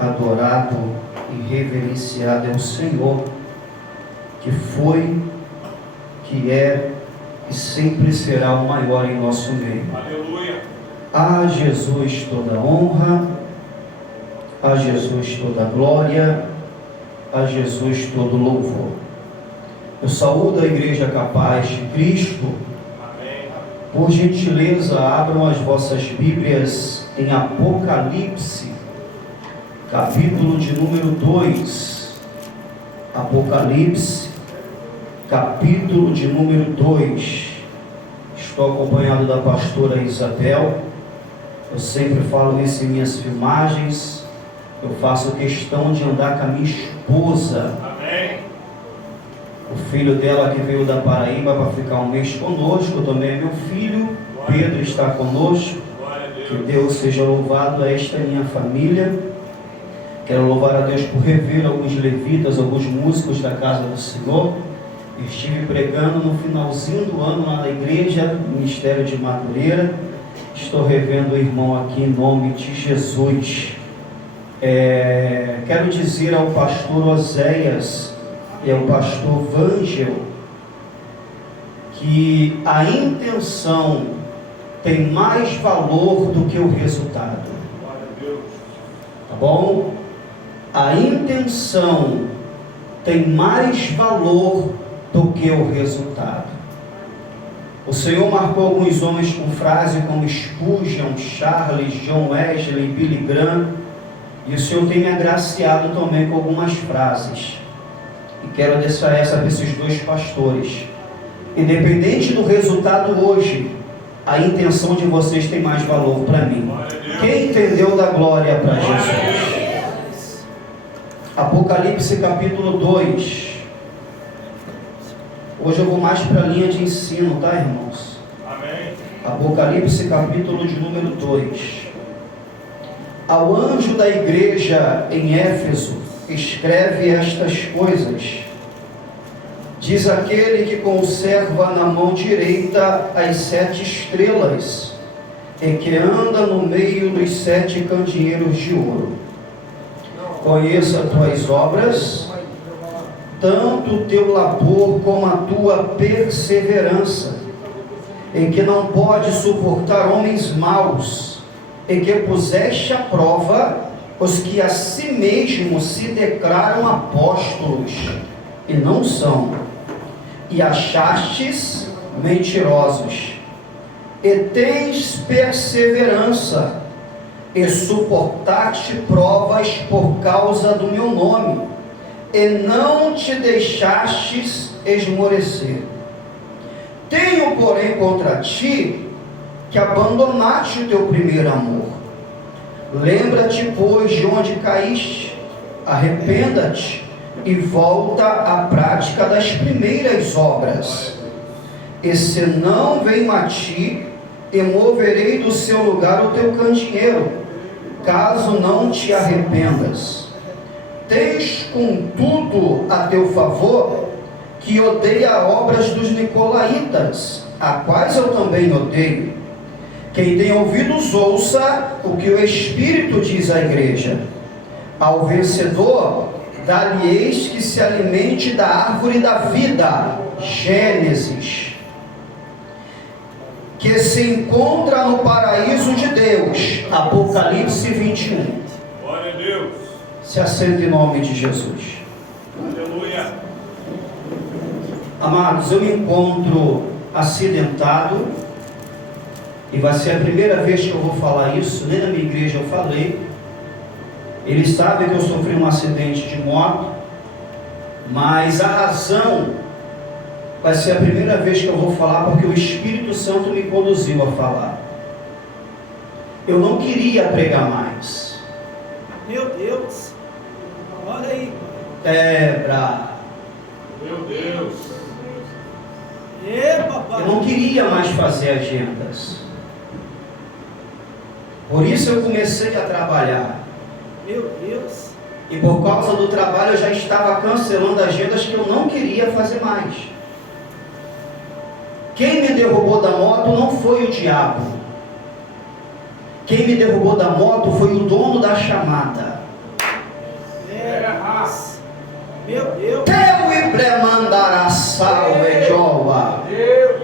adorado e reverenciado é o Senhor, que foi, que é e sempre será o maior em nosso meio. Aleluia. A Jesus toda honra, a Jesus toda glória, a Jesus todo louvor. Eu saúdo a Igreja Capaz de Cristo. Amém. Por gentileza, abram as vossas Bíblias em Apocalipse, capítulo de número 2. Apocalipse, capítulo de número 2. Estou acompanhado da pastora Isabel. Eu sempre falo isso em minhas filmagens. Eu faço questão de andar com a minha esposa. Amém. O filho dela que veio da Paraíba para ficar um mês conosco, também é meu filho. Pedro está conosco. Glória a Deus. Que Deus seja louvado, a esta minha família. Quero louvar a Deus por rever alguns levitas, alguns músicos da casa do Senhor. Eu estive pregando no finalzinho do ano lá na igreja, no Ministério de Madureira. Estou revendo o irmão aqui em nome de Jesus. Quero dizer ao pastor Oséias e ao pastor Vângel que a intenção tem mais valor do que o resultado. Glória a Deus. Tá bom? A intenção tem mais valor do que o resultado. O Senhor marcou alguns homens com frase como Spurgeon, Charles, John Wesley, Billy Graham, e o Senhor tem me agraciado também com algumas frases. E quero deixar essa para esses dois pastores. Independente do resultado hoje, a intenção de vocês tem mais valor para mim. Quem entendeu da glória para Jesus? Apocalipse capítulo 2. Hoje eu vou mais para a linha de ensino, tá, irmãos? Amém. Apocalipse capítulo de número 2. Ao anjo da igreja em Éfeso, escreve estas coisas. Diz aquele que conserva na mão direita as 7 estrelas, e que anda no meio dos 7 candeeiros de ouro. Conheça as tuas obras, tanto o teu labor como a tua perseverança, em que não pode suportar homens maus, e que puseste à prova os que a si mesmos se declaram apóstolos, e não são, e achastes mentirosos, e tens perseverança, e suportaste provas por causa do meu nome, e não te deixastes esmorecer. Tenho, porém, contra ti que abandonaste o teu primeiro amor. Lembra-te, pois, de onde caíste, arrependa-te e volta à prática das primeiras obras. E se não venho a ti, e moverei do seu lugar o teu candeeiro, caso não te arrependas. Tens, contudo, a teu favor, que odeia obras dos nicolaítas, a quais eu também odeio. Quem tem ouvidos, ouça o que o Espírito diz à igreja. Ao vencedor, dá-lhe-eis que se alimente da árvore da vida, Gênesis, que se encontra no paraíso de Deus, Apocalipse 21. Glória a Deus. Se assenta em nome de Jesus. Aleluia. Amados, eu me encontro acidentado, e vai ser a primeira vez que eu vou falar isso, nem na minha igreja eu falei. Eles sabem que eu sofri um acidente de moto, mas a razão vai ser a primeira vez que eu vou falar, porque o Espírito Santo me conduziu a falar. Eu não queria pregar mais. Meu Deus, olha aí. Meu Deus. Papai. Eu não queria mais fazer agendas. Por isso eu comecei a trabalhar. Meu Deus. E por causa do trabalho eu já estava cancelando agendas que eu não queria fazer mais. Quem me derrubou da moto não foi o diabo. Quem me derrubou da moto foi o dono da chamada. Meu Deus. Teu e bremandaraçal e joa. Deus.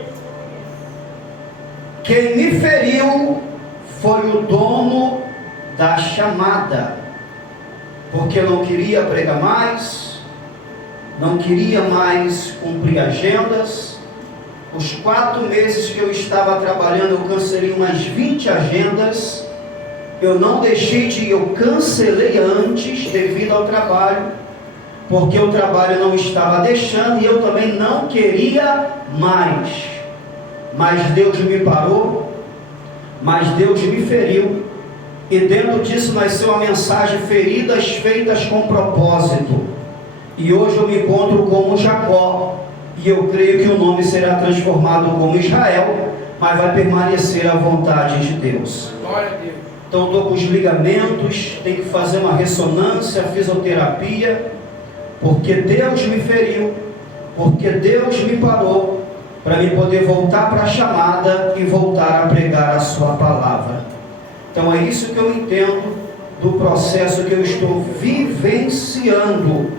Quem me feriu foi o dono da chamada, porque não queria pregar mais, não queria mais cumprir agendas. Os 4 meses que eu estava trabalhando, eu cancelei umas 20 agendas. Eu não deixei de ir, eu cancelei antes devido ao trabalho, porque o trabalho não estava deixando e eu também não queria mais. Mas Deus me parou, mas Deus me feriu, e dentro disso nasceu uma mensagem: feridas feitas com propósito. E hoje eu me encontro como Jacó, e eu creio que o nome será transformado como Israel, mas vai permanecer a vontade de Deus. Glória a Deus. Então estou com os ligamentos, tenho que fazer uma ressonância, fisioterapia, porque Deus me feriu, porque Deus me parou, para me poder voltar para a chamada e voltar a pregar a sua palavra. Então é isso que eu entendo do processo que eu estou vivenciando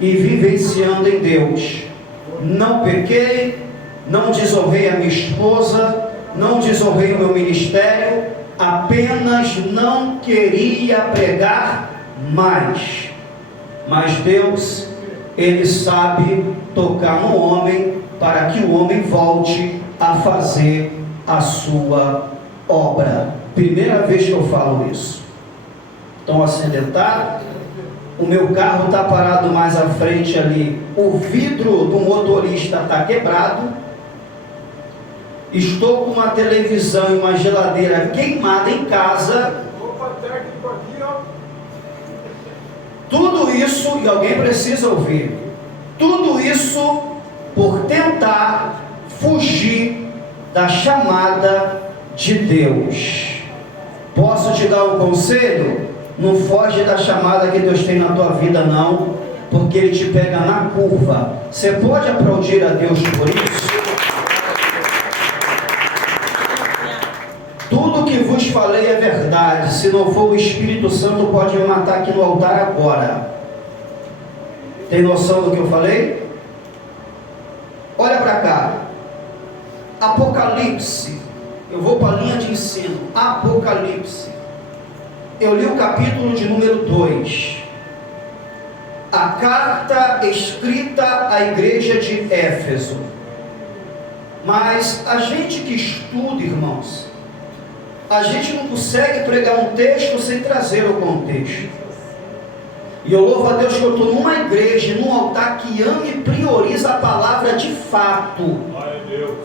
e vivenciando em Deus. Não pequei, não desonrei a minha esposa, não desonrei o meu ministério, apenas não queria pregar mais. Mas Deus, Ele sabe tocar no homem para que o homem volte a fazer a sua obra. Primeira vez que eu falo isso. Estão acidentados? O meu carro está parado mais à frente ali. O vidro do motorista está quebrado. Estou com uma televisão e uma geladeira queimada em casa. Opa, técnico aqui, ó. Tudo isso, e alguém precisa ouvir, tudo isso por tentar fugir da chamada de Deus. Posso te dar um conselho? Não foge da chamada que Deus tem na tua vida não, porque Ele te pega na curva. Você pode aplaudir a Deus por isso? Tudo que vos falei é verdade. Se não for o Espírito Santo, pode me matar aqui no altar agora. Tem noção do que eu falei? Olha para cá. Apocalipse. Eu vou para a linha de ensino. Apocalipse. Eu li o capítulo de número 2. A carta escrita à igreja de Éfeso. Mas a gente que estuda, irmãos, a gente não consegue pregar um texto sem trazer o contexto. E eu louvo a Deus que eu estou numa igreja, num altar que ama e prioriza a palavra de fato. Glória a Deus.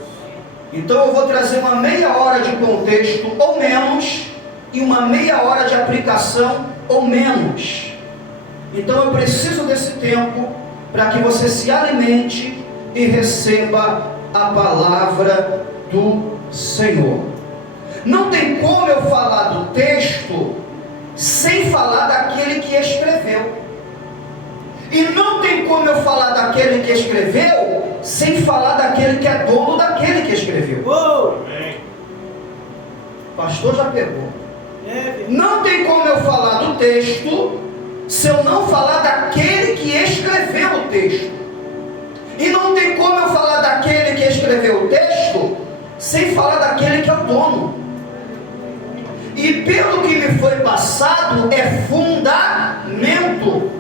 Então eu vou trazer uma meia hora de contexto ou menos, e uma meia hora de aplicação ou menos. Então eu preciso desse tempo para que você se alimente e receba a palavra do Senhor. Não tem como eu falar do texto sem falar daquele que escreveu. E não tem como eu falar daquele que escreveu sem falar daquele que é dono daquele que escreveu. Amém. O pastor já pegou. É, Não tem como eu falar do texto se eu não falar daquele que escreveu o texto. E não tem como eu falar daquele que escreveu o texto sem falar daquele que é o dono. E pelo que me foi passado, é fundamento.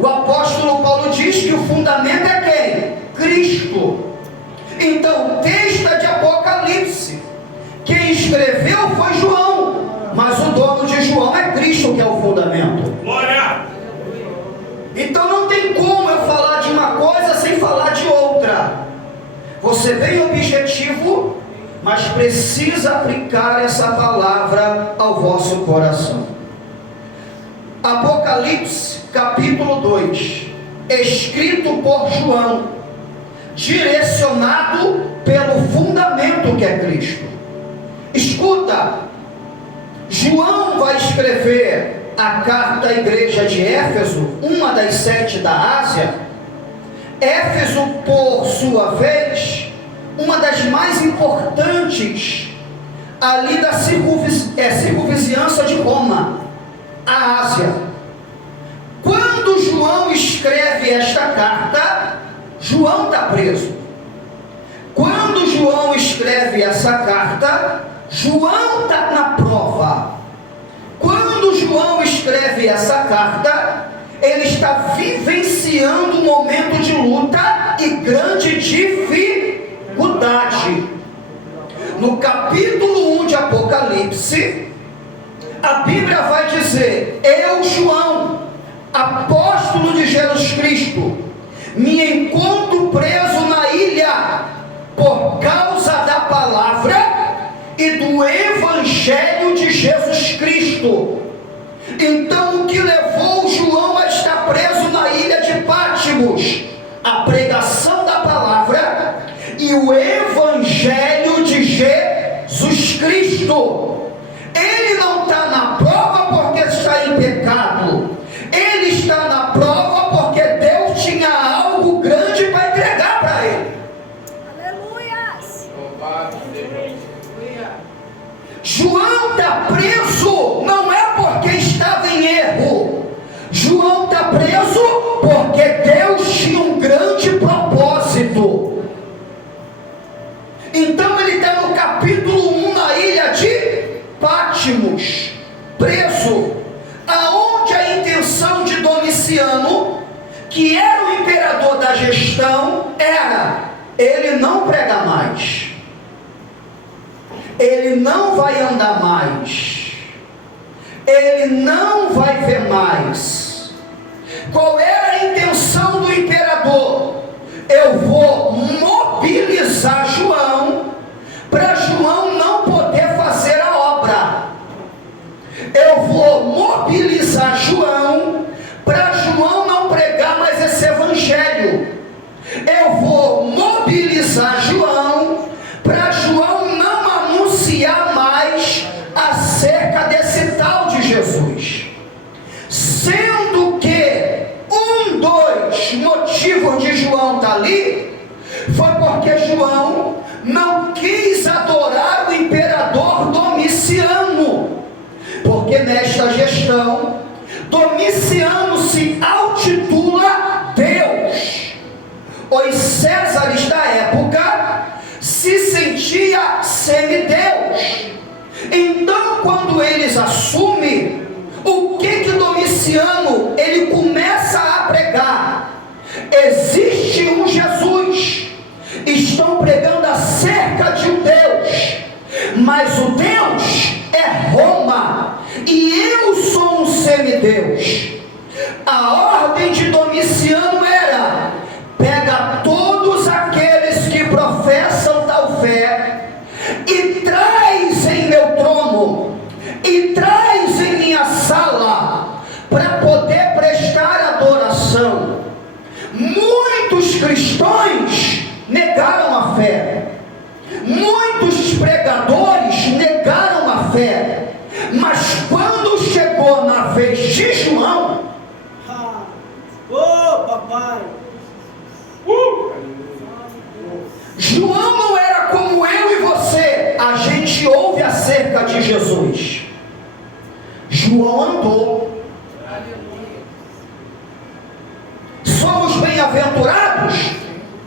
O apóstolo Paulo diz que o fundamento é quem? Cristo. Então, o texto é de Apocalipse. Quem escreveu foi João, mas o dono de João é Cristo, que é o fundamento. Glória. Então não tem como eu falar de uma coisa sem falar de outra. Você bem objetivo, mas precisa aplicar essa palavra ao vosso coração. Apocalipse capítulo 2, escrito por João, direcionado pelo fundamento que é Cristo. Escuta, João vai escrever a carta à igreja de Éfeso, uma das 7 da Ásia. Éfeso, por sua vez, uma das mais importantes ali da circunvizinhança de Roma, a Ásia. Quando escreve esta carta, João está preso. Quando João escreve essa carta, João está na prova. Quando João escreve essa carta, ele está vivenciando um momento de luta e grande dificuldade. No capítulo 1 de Apocalipse, a Bíblia vai dizer: eu, João, apóstolo de Jesus Cristo, me encontro preso na ilha por causa da palavra e do evangelho de Jesus Cristo. Então, o que levou João a estar preso na ilha de Pátimos? A pregação da palavra e o evangelho de Jesus Cristo. Ele não está na prova porque está em pecado. Ele está na prova porque Deus tinha algo grande para entregar para ele. Aleluias! João está preso não é porque estava em erro. João está preso porque Deus tinha um grande propósito. Então ele está no capítulo 1 na ilha de Pátimos, preso, aonde a intenção de Domiciano, que era o imperador da gestão, era: ele não prega mais, ele não vai andar mais, ele não vai ver mais. Qual era a intenção do imperador? Eu vou mobilizar João, para João não poder fazer a obra. Eu vou mobilizar João, para João não pregar mais esse evangelho. Eu vou mobilizar João, para João não anunciar mais acerca desse tal de Jesus. Sendo que dois motivos de João estar ali, foi porque João não quis adorar o imperador Domiciano, porque nesta gestão Domiciano se autitula Deus. Os Césares da época se sentia semideus. Então, quando eles assumem, o que Domiciano ele começa a pregar? Existe um Jesus. Estão pregando acerca de um Deus, mas o Deus é Roma, e eu sou um semideus. A ordem de Domiciano era: pega todos aqueles que professam tal fé e traz em meu trono, e traz em minha sala, para poder prestar adoração. Muitos cristãos negaram a fé, muitos pregadores negaram a fé, mas quando chegou na vez de João, Papai! João não era como eu e você. A gente ouve acerca de Jesus. João andou. Somos bem-aventurados?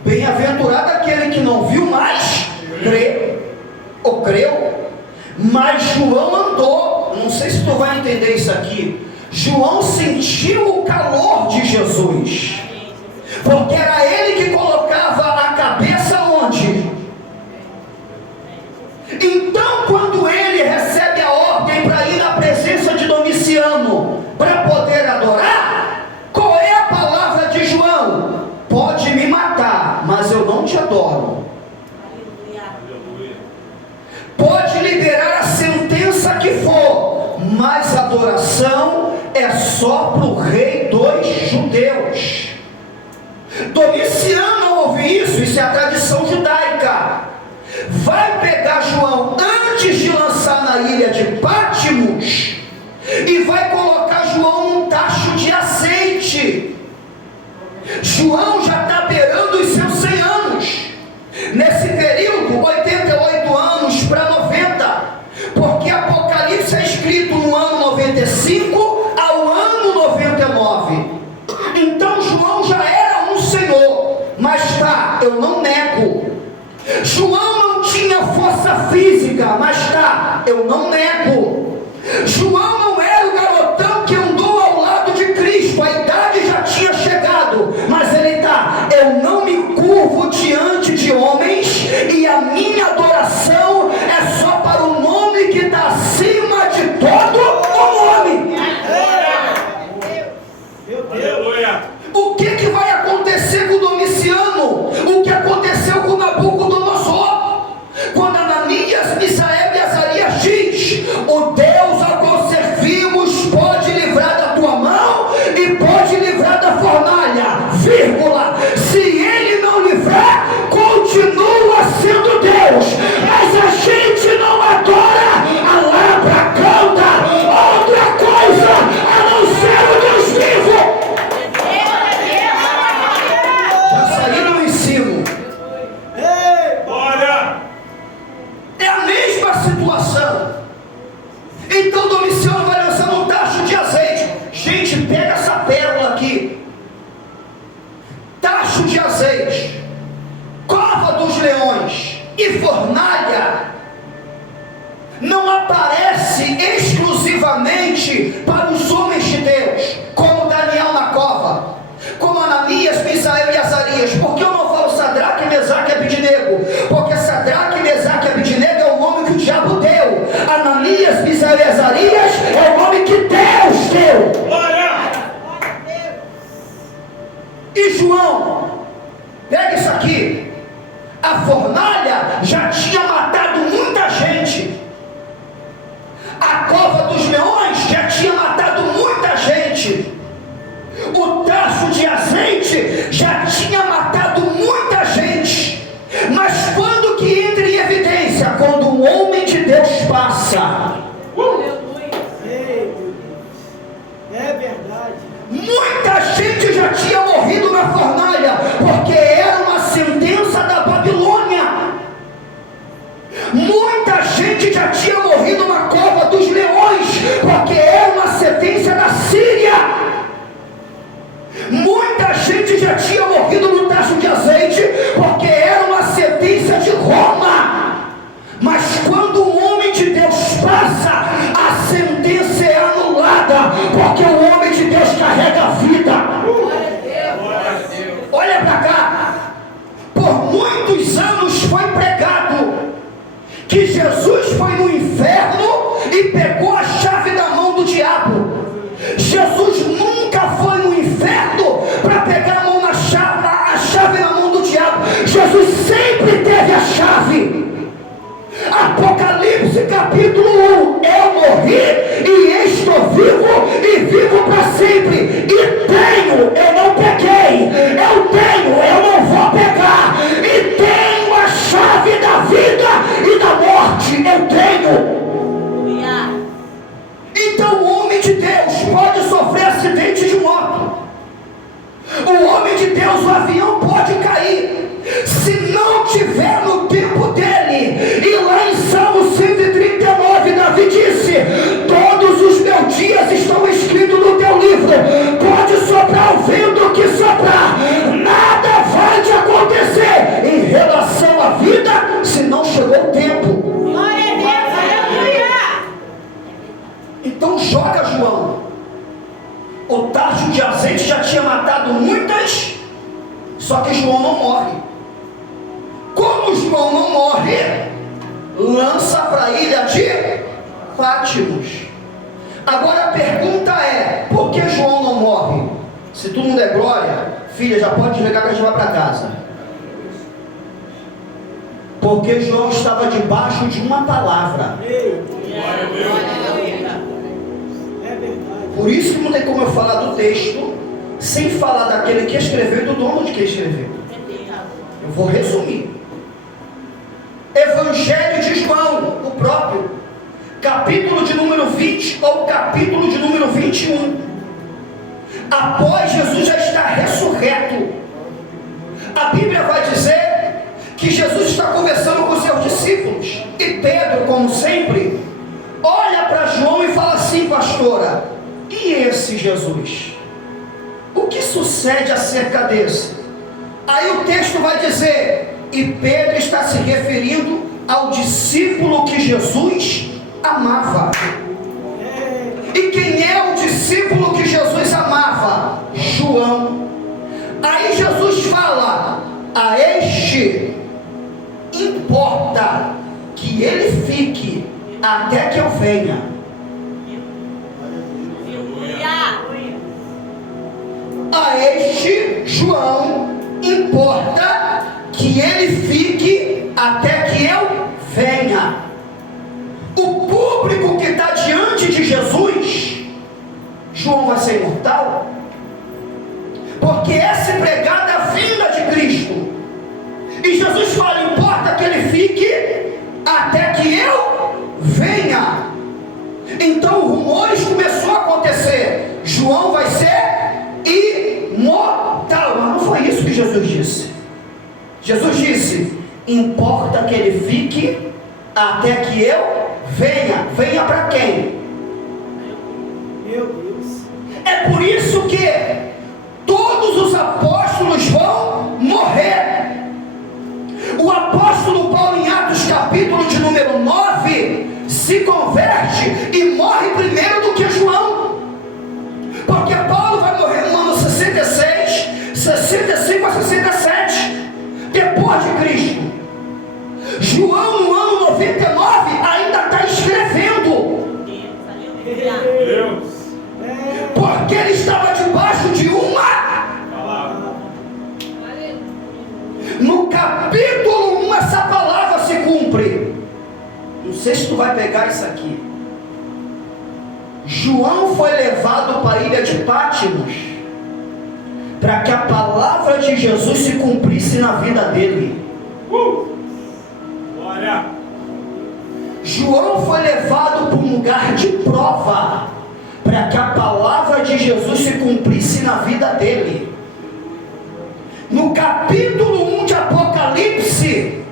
Bem-aventurado aquele que não viu, mas creu. Mas João andou. Não sei se tu vai entender isso aqui. João sentiu o calor de Jesus, porque era ele que colocava a cabeça onde? Então, quando ele recebe a ordem para ir na presença de Domiciano para poder adorar, qual é a palavra de João? Pode me matar, mas eu não te adoro. Pode liberar a sentença que for, mas a adoração é só para o rei dos judeus. Domiciano não ouve isso é a tradição judaica. Vai pegar João antes de lançar na ilha de Pátimos e vai colocar João num tacho de azeite. João já está beirando os seus 100 anos. Nesse período, 88 anos para 90, porque Apocalipse é escrito no ano 95 ao ano 99. Então João já é eu não nego. João não era o garotão que andou ao lado de Cristo, a idade já tinha chegado, mas ele está: eu não me curvo diante de homens, e a minha adoração é só para o nome que está acima de todo o nome. Aleluia. O que vai acontecer com Domiciano? O que aconteceu com Nabucodonosor? Quando Ananias, Misael e Azarias diz: o Deus ao qual servimos pode livrar da tua mão e pode livrar da fornalha, vírgula, se ele não livrar, continua sendo Deus, mas a gente não adora, alabra, canta outra coisa a não ser o Deus vivo. Já saíram no ensino. Glória. É a mesma situação. Então Domiciano vai lançando um tacho de azeite. Gente, pega essa pérola aqui. Tacho de azeite, cova dos leões e fornalha não aparece exclusivamente para os homens de Deus, como Daniel na cova, como Ananias, Misael e Azarias. Por que eu não falo Sadraque, Mesaque e Abidnego? Porque Sadraque, Mesaque e Abidnego é o nome que o diabo deu. Ananias, Misael e Azarias é o nome que Deus deu. Glória. E João, pega isso aqui, a fornalha já tinha matado muita gente, a cova dos leões já tinha matado muita gente, o tacho de azeite já tinha matado muita gente. Mas quando que entra em evidência? Quando um homem de Deus passa. É verdade. Muita gente já tinha morrido na fornalha, porque era uma sentença da Babilônia. Muita gente já tinha morrido na cova dos leões, porque era uma sentença da Síria. Muita gente já tinha morrido no tacho de azeite, porque era uma sentença de Roma. Mas quando o homem de Deus passa, a sentença é anulada, porque o homem de Deus carrega a vida. Olha para cá. Por muitos anos foi pregado que Jesus foi no inferno e pegou a chave da mão do diabo. Jesus nunca foi no inferno para pegar a chave na mão do diabo. Jesus sempre teve a chave. Apocalipse capítulo 1: eu morri e estou vivo e vivo para sempre, e tenho, eu não peguei, eu tenho, eu não vou pegar, e tenho a chave da vida e da morte, eu tenho. Então o homem de Deus pode sofrer acidente de moto, o homem de Deus, o avião pode cair, se não tiver no tempo dele. E lá em Salmo 139, Davi disse: todos os meus dias estão escritos no teu livro, pode soprar o vento que soprar, nada vai te acontecer em relação à vida, se não chegou o tempo. Glória a Deus, aleluia. Então joga João. O tacho de azeite já tinha matado muitas, só que João não morre. Como João não morre, lança para a ilha de Pátimos. Agora a pergunta é: por que João não morre? Se tu não der glória, filha, já pode desligar que a gente vai para casa. Porque João estava debaixo de uma palavra. Glória a Deus. É verdade. Por isso que não tem como eu falar do texto sem falar daquele que escreveu e do dono de quem escreveu. Eu vou resumir. Evangelho de João, o próprio, capítulo de número 20 ou capítulo de número 21. Após Jesus já estar ressurreto, a Bíblia vai dizer que Jesus está conversando com seus discípulos, e Pedro, como sempre, olha para João e fala assim: pastora, e esse Jesus? O que sucede acerca desse? Aí o texto vai dizer, e Pedro está se referindo ao discípulo que Jesus amava. E quem é o discípulo que Jesus amava? João. Aí Jesus fala: a este importa que ele fique até que eu venha. A este João importa que ele fique até que eu venha. O público que está diante de Jesus, João vai ser imortal, porque essa é pregada a vinda de Cristo. E Jesus fala: importa que ele fique até que eu venha. Então rumores começou a acontecer: João vai ser imortal. Mas não foi isso que Jesus disse. Jesus disse: importa que ele fique até que eu venha. Venha para quem? Meu Deus. É por isso que todos os apóstolos vão morrer. O apóstolo Paulo, em Atos capítulo de número 9, se converte e morre primeiro do que João, porque Paulo vai morrer no ano 66, 65 a 67 depois de Cristo. João, no ano 99, ainda está escrevendo, Deus. porque ele estava debaixo de uma. No capítulo 1 essa palavra se cumpre. Não sei se tu vai pegar isso aqui. João foi levado para a ilha de Pátimos para que a palavra de Jesus se cumprisse na vida dele. Glória. João foi levado para um lugar de prova para que a palavra de Jesus se cumprisse na vida dele. No capítulo 1 de Apocalipse,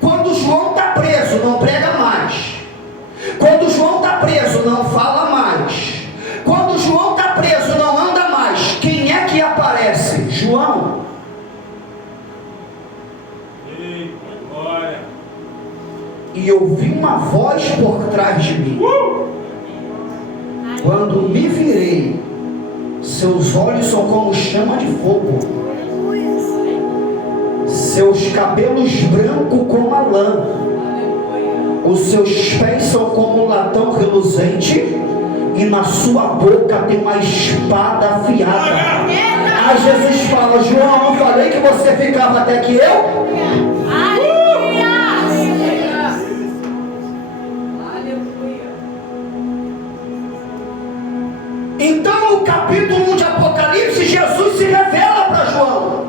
quando João está preso, não prega mais. Quando João está preso, não fala mais. Quando João está preso, não anda mais. Quem é que aparece? João. Glória. E ouvi uma voz por trás de mim. Quando me virei, seus olhos são como chama de fogo, seus cabelos brancos como a lã, os seus pés são como latão reluzente, e na sua boca tem uma espada afiada. Aí Jesus fala: João, não falei que você ficava até que eu? Então, no capítulo 1 de Apocalipse, Jesus se revela para João,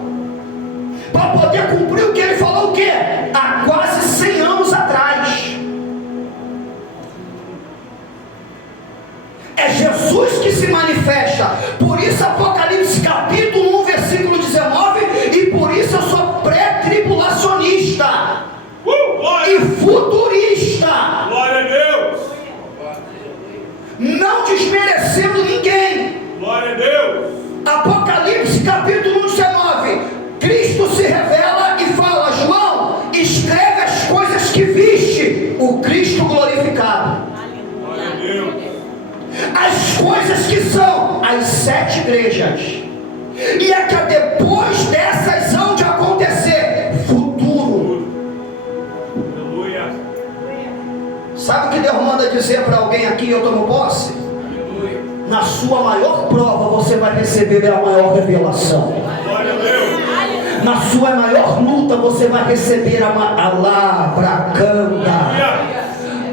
para poder cumprir o que ele falou, o quê? Há quase 100 anos atrás. É Jesus que se manifesta. Por isso Apocalipse capítulo 1 versículo 19: e por isso eu sou pré-tribulacionista e futurista. Glória a Deus. Não desmerecendo ninguém. Glória a Deus. Apocalipse capítulo 19, Cristo se revela e fala: João, escreve as coisas que viste, o Cristo glorificado. Glória a Deus. As coisas que são as 7 igrejas, e é que depois dessas hão de acontecer futuro. Aleluia. Sabe o que Deus manda dizer para alguém aqui? Eu tomo posse. Aleluia. Na sua maior prova você vai receber a maior revelação. Glória a Deus. Na sua maior luta você vai receber a labracanda.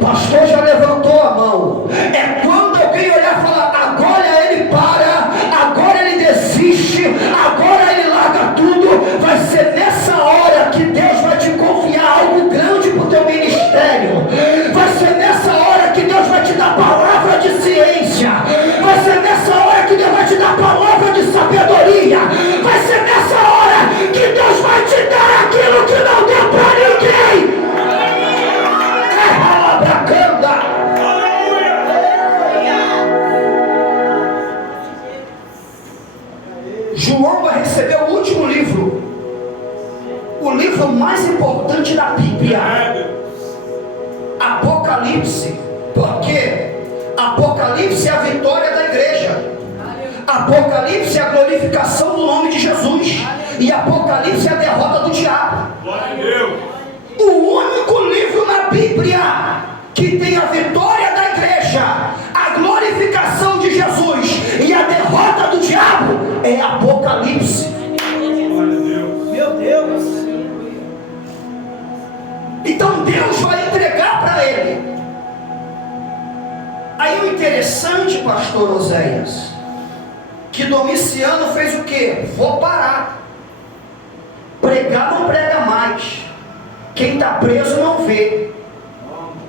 Pastor já levantou a mão. É quando alguém olhar e falar: agora ele para, agora ele desiste, agora ele larga tudo. Vai ser nessa hora que Deus vai te confiar algo grande para o teu ministério. Vai ser nessa hora que Deus vai te dar palavra de ciência. Vai ser nessa hora que Deus vai te dar palavra de sabedoria. Vai ser nessa hora que Deus vai te dar aquilo que não deu para ninguém. João vai receber o último livro, o livro mais importante da Bíblia, Apocalipse. Porque Apocalipse é a vitória da igreja. Apocalipse é a glorificação do nome de Jesus. E Apocalipse é a derrota do diabo. Glória a Deus. O único livro na Bíblia que tem a vitória da igreja, a glorificação de Jesus e a derrota do diabo é Apocalipse. Glória a Deus. Meu Deus. Então Deus vai entregar para ele. Aí o interessante, pastor Oséias, que Domiciano fez o quê? Vou parar. Pregar não prega mais. Quem está preso não vê.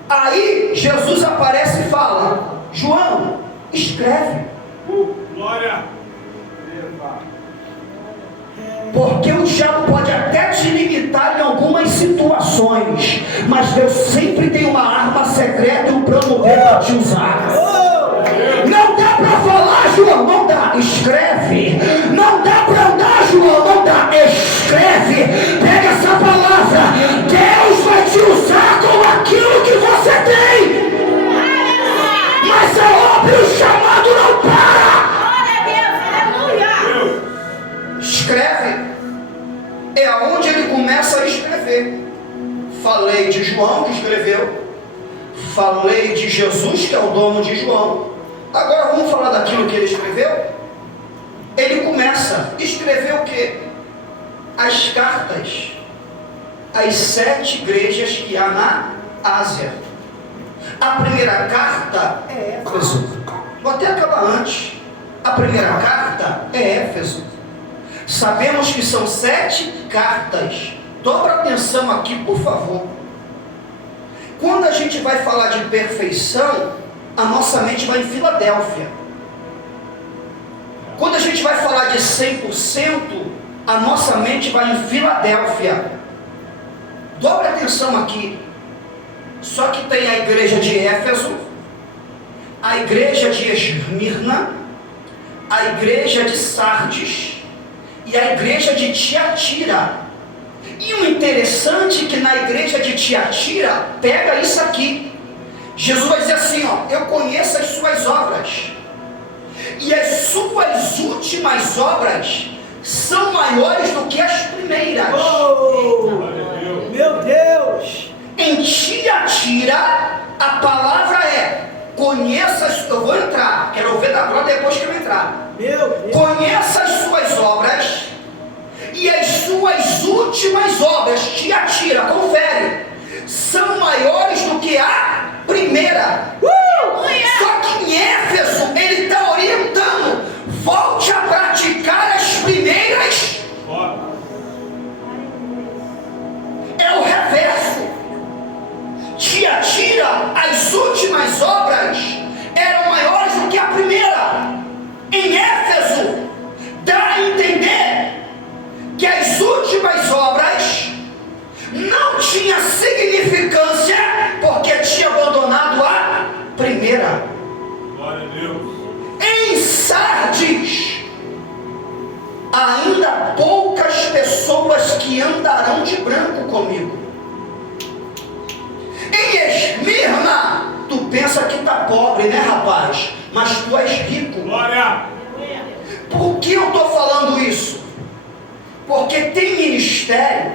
Aí Jesus aparece e fala: João, escreve. Glória. Porque o diabo pode até te limitar em algumas situações, mas Deus sempre tem uma arma secreta e um plano B para te usar. Não dá para falar, João, não dá, escreve. Não dá para andar, João, não dá, escreve. Pega essa palavra, Deus vai te usar com aquilo que você tem. Mas é óbvio, o chamado não para. Glória a Deus. Aleluia. Escreve. É aonde ele começa a escrever. Falei de João, que escreveu. Falei de Jesus, que é o dono de João. Agora vamos falar daquilo que ele escreveu. Ele começa a escrever o quê? As cartas às 7 igrejas que há na Ásia. A primeira carta é Éfeso. Vou até acabar antes. A primeira carta é Éfeso. Sabemos que são 7 cartas. Dobra atenção aqui, por favor. Quando a gente vai falar de perfeição, a nossa mente vai em Filadélfia. Quando a gente vai falar de 100%, a nossa mente vai em Filadélfia. Dobra atenção aqui. Só que tem a igreja de Éfeso, a igreja de Esmirna, a igreja de Sardes e a igreja de Tiatira. E o interessante é que na igreja de Tiatira, pega isso aqui. Jesus vai dizer assim, ó: eu conheço as suas obras, e as suas últimas obras são maiores do que as primeiras. Meu Deus. Em Tiatira, a palavra é: conheça as... Eu vou entrar, quero ver da glória depois que eu entrar. Meu Deus. Conheça as suas obras e as suas últimas obras. Tiatira, confere, são maiores do que a primeira. Só que em Éfeso ele está orientando: volte a praticar as primeiras. É o reverso. Tiatira, as últimas obras eram maiores do que a primeira. Em Éfeso dá a entender que as últimas obras não tinha significância, porque tinha abandonado a primeira. Glória a Deus. Em Sardes, ainda poucas pessoas que andarão de branco comigo. Em Esmirna, tu pensa que tá pobre, né, rapaz? Mas tu és rico. Glória. Por que eu estou falando isso? Porque tem ministério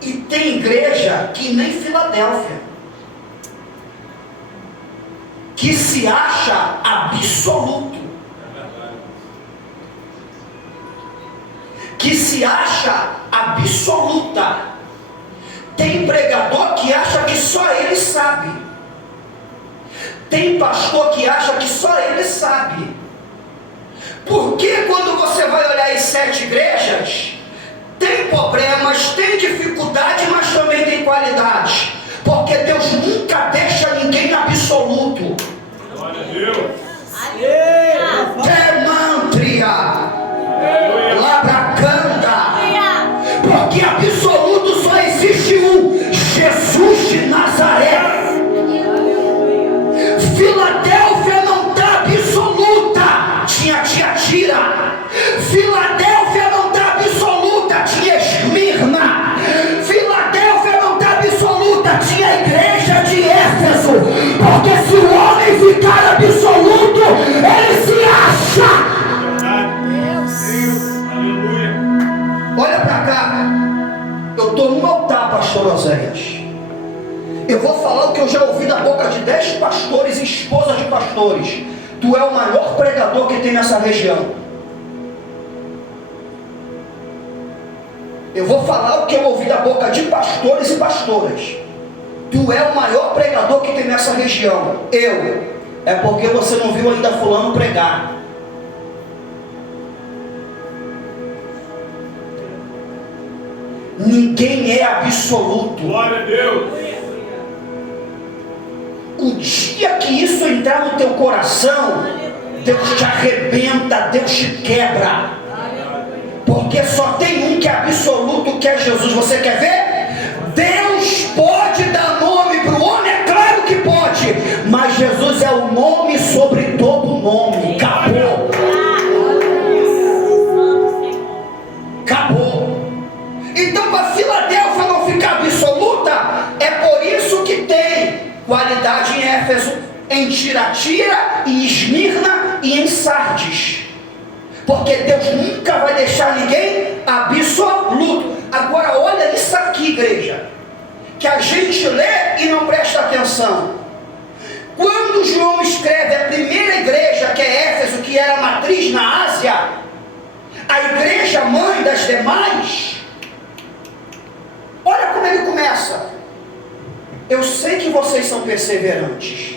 e tem igreja que nem Filadélfia, que se acha absoluto, que se acha absoluta. Tem pregador que acha que só ele sabe. Tem pastor que acha que só ele sabe. Porque quando você vai olhar as 7 igrejas, tem problemas, tem dificuldade, mas também tem qualidade. Porque Deus nunca deixa ninguém absoluto. Glória a Deus. Temantria, Labracanda. Porque absoluto só existe um: Jesus de Nazaré. Filadélfia não está absoluta, tinha Tiatira. Filadélfia não está absoluta, tinha Esmirna. Filadélfia não está absoluta, tinha a igreja de Éfeso. Porque se o pastor Oséias. Eu vou falar o que eu já ouvi da boca de 10 pastores e esposas de pastores. Tu é o maior pregador que tem nessa região. Eu vou falar o que eu ouvi da boca de pastores e pastoras. Tu é o maior pregador que tem nessa região. É porque você não viu ainda fulano pregar. Ninguém é absoluto. Glória a Deus. O dia que isso entrar no teu coração, Deus te arrebenta, Deus te quebra. Porque só tem um que é absoluto, que é Jesus. Você quer ver? Deus pode dar nome para o homem, é claro que pode, mas Jesus é o nome sobre todo nome. Acabou. Acabou. Então, para Filadélfia não ficar absoluta, é por isso que tem qualidade em Éfeso, em Tiratira, em Esmirna e em Sardes. Porque Deus nunca vai deixar ninguém absoluto. Agora olha isso aqui, igreja, que a gente lê e não presta atenção. Quando João escreve a primeira igreja, que é Éfeso, que era matriz na Ásia, a igreja mãe das demais, olha como ele começa: eu sei que vocês são perseverantes.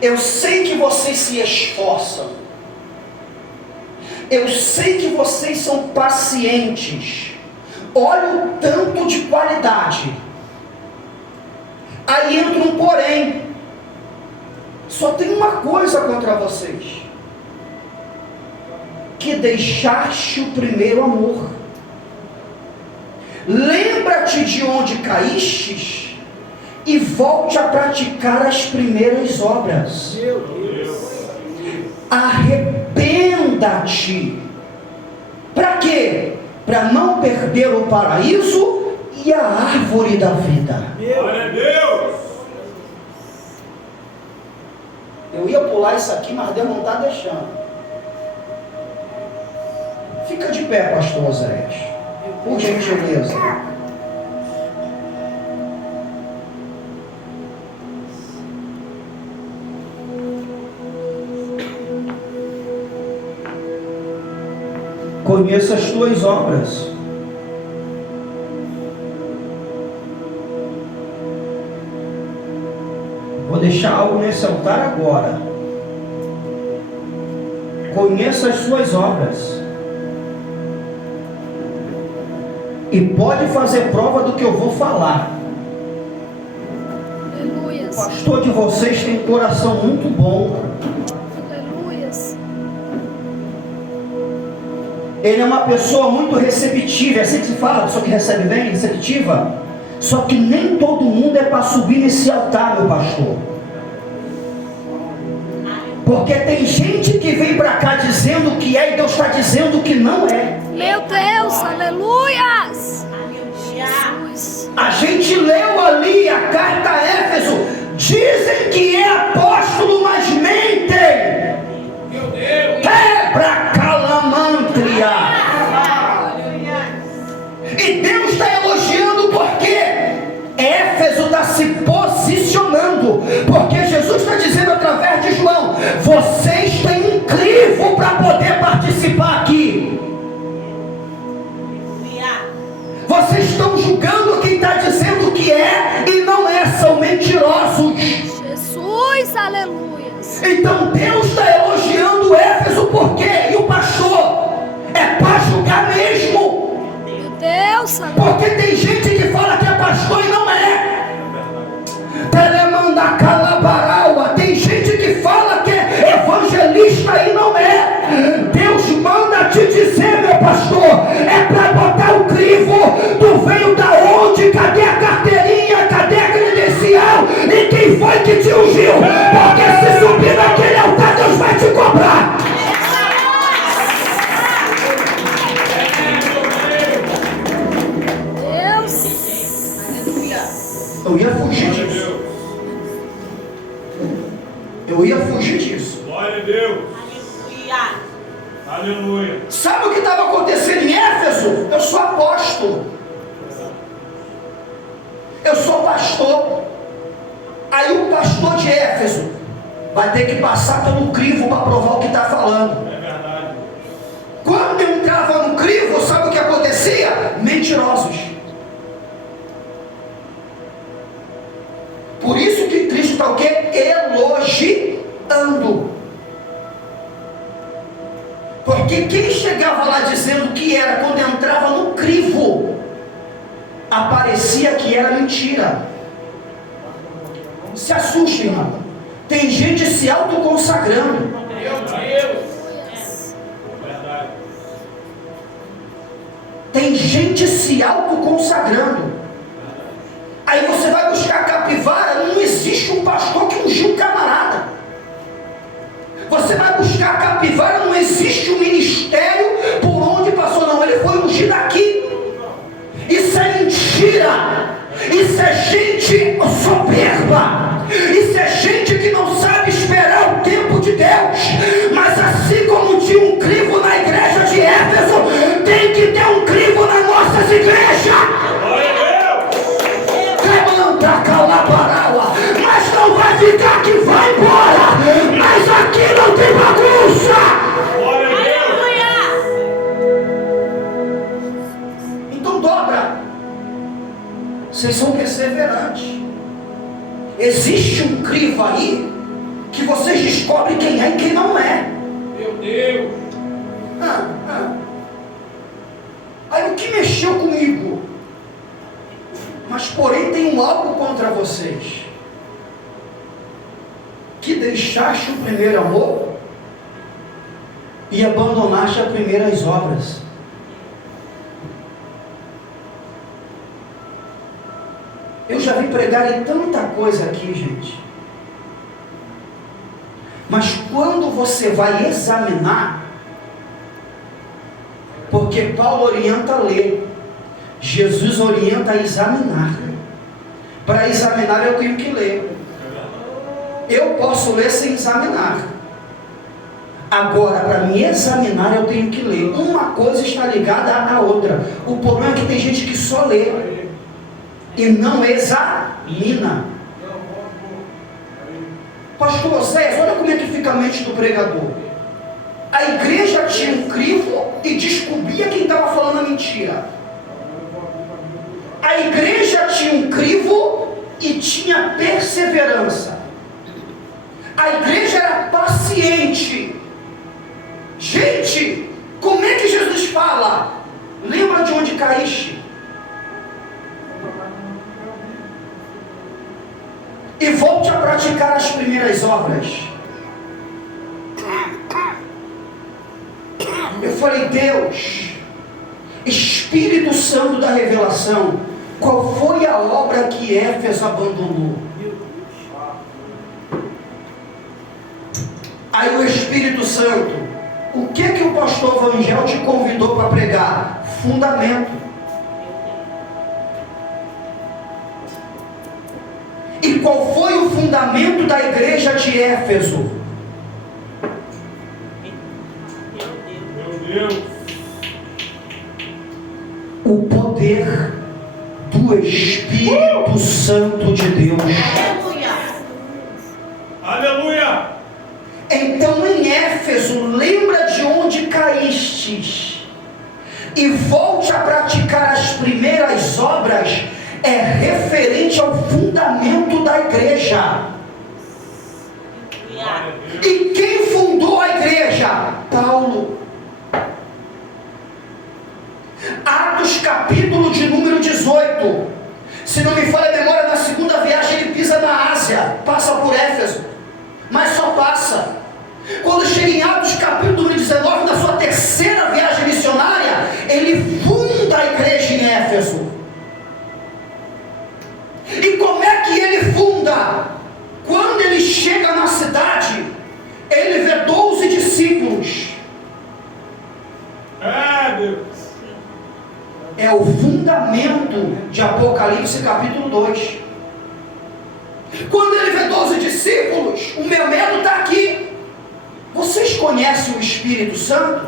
Eu sei que vocês se esforçam. Eu sei que vocês são pacientes. Olha o tanto de qualidade. Aí entra um porém. Só tem uma coisa contra vocês: que deixaste o primeiro amor. Lembra-te de onde caístes e volte a praticar as primeiras obras. Meu Deus. Arrependa-te. Para quê? Para não perder o paraíso e a árvore da vida. Glória a Deus. Eu ia pular isso aqui, mas Deus não está deixando. Fica de pé, pastor Oséias, por gentileza. Conheça as tuas obras. Vou deixar algo nesse altar agora. Conheça as suas obras. E pode fazer prova do que eu vou falar. Aleluias. O pastor de vocês tem um coração muito bom. Aleluias. Ele é uma pessoa muito receptiva. É assim que se fala, pessoa que recebe bem, receptiva. Só que nem todo mundo é para subir nesse altar, meu pastor. Porque tem gente que vem para cá dizendo que é e Deus está dizendo que não é. Meu Deus, aleluias. Jesus. A gente leu ali a carta a Éfeso. Dizem que é apóstolo, mas mentem. Meu Deus. Quebra calamantria. E Deus está elogiando porque Éfeso está se posicionando. Porque Jesus está dizendo através de João: vocês têm um crivo para poder participar aqui. Vocês estão julgando quem está dizendo que é e não é, são mentirosos. Jesus, aleluias. Então Deus está elogiando Éfeso por quê? E o pastor é para julgar mesmo. Meu Deus, aleluia. Porque tem gente que fala que é pastor e não é. Telemanda calabaraua. Tem gente que fala que é evangelista e não é. Deus manda te dizer, meu pastor, é para botar o crivo. Tu veio da onde? Cadê a carteirinha? Cadê a credencial? E quem foi que te ungiu? Porque se subir naquele altar, Deus vai te cobrar. Eu ia fugir disso. Eu ia fugir disso. Glória a Deus. Aleluia. Sabe o que estava acontecendo em Éfeso? eu sou apóstolo, eu sou pastor. Aí o pastor de Éfeso vai ter que passar pelo crivo para provar o que está falando. É verdade. Quando entrava no crivo, sabe o que acontecia? Mentirosos. Por isso que Cristo está o quê? Elogiando. Porque quem chegava lá dizendo que era, quando entrava no crivo, aparecia que era mentira. Se assusta, irmão. Tem gente se autoconsagrando. Meu Deus. Verdade. Tem gente se autoconsagrando. Aí você vai buscar capivara, não existe um pastor que ungiu um camarada. Você vai buscar capivara, não existe um ministério por onde passou, não. Ele foi ungido aqui. Isso é mentira. Isso é gente soberba. Isso é gente que não sabe esperar o tempo de Deus. Mas assim como tinha um crivo na igreja de Éfeso, tem que ter um crivo nas nossas igrejas. Levanta, calabaraua. Mas não vai ficar que vai embora. Mas aqui não tem bagunça. Então dobra. Vocês são perseverantes. Existe um crivo aí que vocês descobrem quem é e quem não é. Meu Deus. Aí o que mexeu comigo? Mas porém tenho algo contra vocês, que deixaste o primeiro amor e abandonaste as primeiras obras. Eu já vi pregar em tanta coisa aqui, gente. Mas quando você vai examinar, porque Paulo orienta a ler, Jesus orienta a examinar. Para examinar eu tenho que ler. Eu posso ler sem examinar. Agora, para me examinar eu tenho que ler. Uma coisa está ligada à outra. O problema é que tem gente que só lê e não examina. Pastor Oséias, olha como é que fica a mente do pregador. A igreja tinha um crivo e descobria quem estava falando a mentira. A igreja tinha um crivo e tinha perseverança. A igreja era paciente. Gente, como é que Jesus fala? Lembra de onde caíste? E volte a praticar as primeiras obras. Eu falei, Deus, Espírito Santo da revelação, qual foi a obra que Éfeso abandonou? Aí o Espírito Santo, o que o pastor Vangel te convidou para pregar? Fundamento. E qual foi o fundamento da igreja de Éfeso? Meu Deus. O poder do Espírito Santo de Deus. Aleluia. Então em Éfeso, lembra de onde caístes e volte a praticar as primeiras obras. É referente ao fundamento da igreja. E quem fundou a igreja? Paulo. Atos capítulo de número 18. Se não me falha a memória, na segunda viagem ele pisa na Ásia, passa por Éfeso, mas só passa. Quando chega em Atos capítulo número 19, na sua terceira viagem missionária, ele funda a igreja em Éfeso. E como é que ele funda? Quando ele chega na cidade, ele vê 12 discípulos. Deus. É o fundamento de Apocalipse capítulo 2. Quando ele vê 12 discípulos, o meu medo está aqui. Vocês conhecem o Espírito Santo?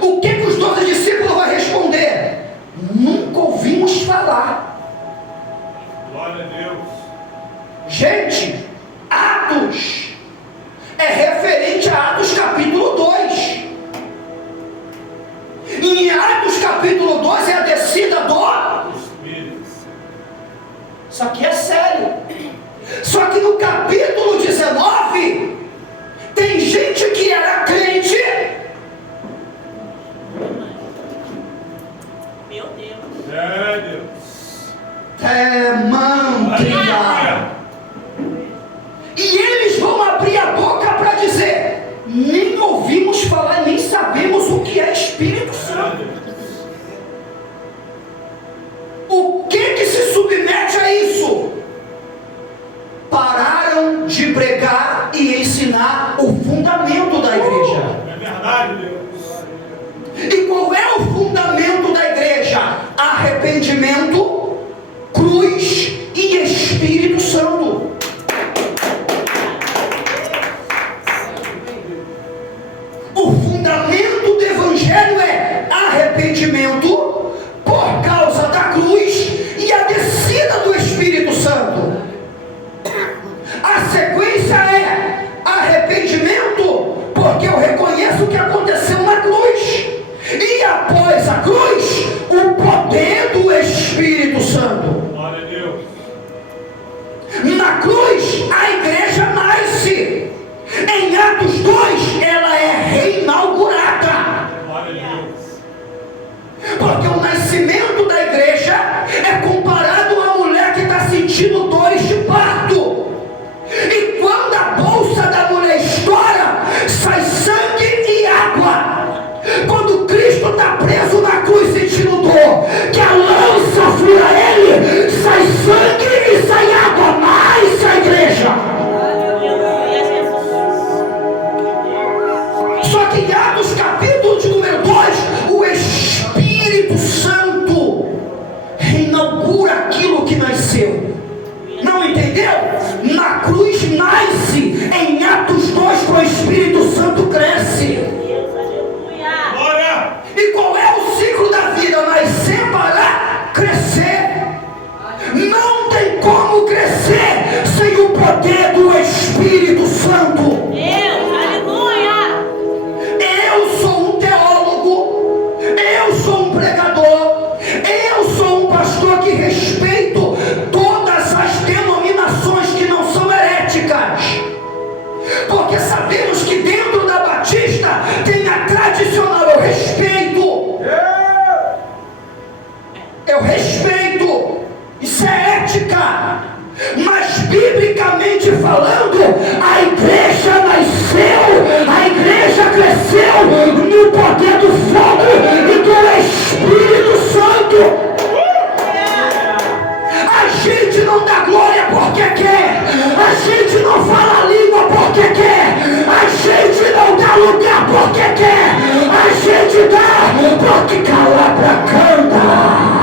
O que os 12 discípulos vão responder? nunca ouvimos falar. Glória a Deus. Gente, Atos é referente a Atos capítulo 2. Em Atos capítulo 2 é a descida do Espírito. Isso aqui é sério. Só que no capítulo 19 tem gente que era crente. Meu Deus. É, Deus. Mantria. E eles vão abrir a boca para dizer: nem ouvimos falar, nem sabemos o que é Espírito Santo. O que se submete a isso? Pararam de pregar e ensinar o fundamento da igreja. É verdade, Deus. E qual é o fundamento da igreja? Arrependimento, cruz e Espírito Santo. O fundamento do evangelho é arrependimento por causa da cruz e a descida do Espírito Santo. A sequência é arrependimento porque eu reconheço o que aconteceu na cruz, e após a cruz o poder do Espírito Santo. Glória a Deus. Na cruz a igreja nasce. Em Atos 2 ela é reinaugurada. Glória a Deus. Porque o nascimento da igreja é comparado a uma mulher que está sentindo dores de parto. E quando a bolsa da mulher estoura, sai sangue e água. Quando Cristo está preso na cruz sentindo dor, que a lança fura ele, sai sangue e sai água. Mais a igreja. Aleluia, Jesus. Só que em Atos capítulo de número 2, o Espírito Santo reinaugura aquilo que nasceu. Não entendeu? Na cruz nasce, em Atos 2 com o Espírito Santo cresce. Deus, aleluia. Glória. E qual é o ciclo da vida? Nascer para crescer. Não tem como crescer sem o poder do Espírito Santo. Deus, aleluia. Eu sou um teólogo, eu sou um pregador, eu sou um pastor que respeito todas as denominações que não são heréticas, porque sabemos que dentro da Batista tem a tradicional. Eu respeito, isso é ética, mas biblicamente falando, a igreja nasceu, a igreja cresceu no poder do fogo e do Espírito Santo. A gente não dá glória porque quer, a gente não fala a língua porque quer, a gente não dá lugar porque quer, a gente dá porque calabra canta.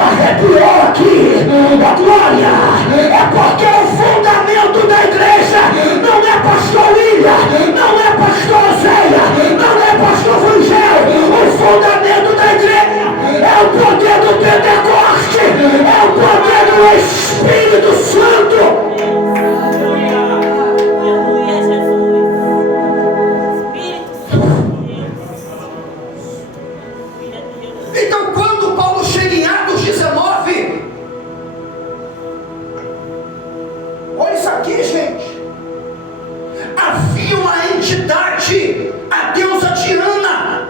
Arrepiou aqui, a glória é porque o fundamento da igreja não é pastor William, não é pastor Zéia, não é pastor Rangel. O fundamento da igreja é o poder do Pentecoste, é o poder do Espírito Santo. Aleluia, Jesus. Espírito Santo de Deus. Filha de Deus. Então, quando Paulo chega em Atos 19, olha isso aqui, gente. Havia uma entidade, a deusa Diana,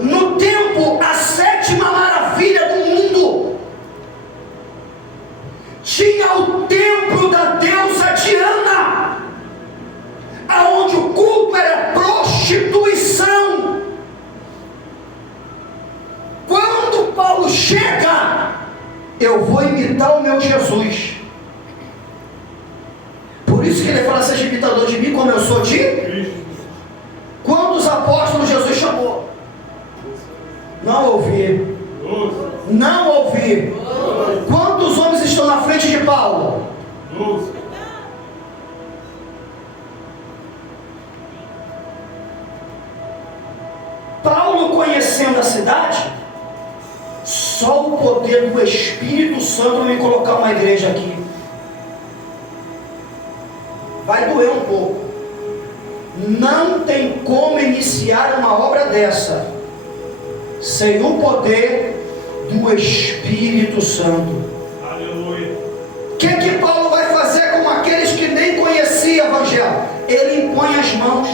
no tempo a sétima maravilha do mundo. Tinha o templo da deusa Diana, aonde o culto era prostituição. Quando Paulo chega, eu vou imitar o meu Jesus. Por isso que ele fala: seja imitador de mim como eu sou de. Cristo. Quantos apóstolos Jesus chamou? Não ouvi. Doze. Não ouvi. Quantos homens estão na frente de Paulo? 12. Paulo, conhecendo a cidade, só o poder do Espírito Santo me colocar uma igreja aqui. Vai doer um pouco. Não tem como iniciar uma obra dessa sem o poder do Espírito Santo. Aleluia. O que Paulo vai fazer com aqueles que nem conheciam o Evangelho? Ele impõe as mãos.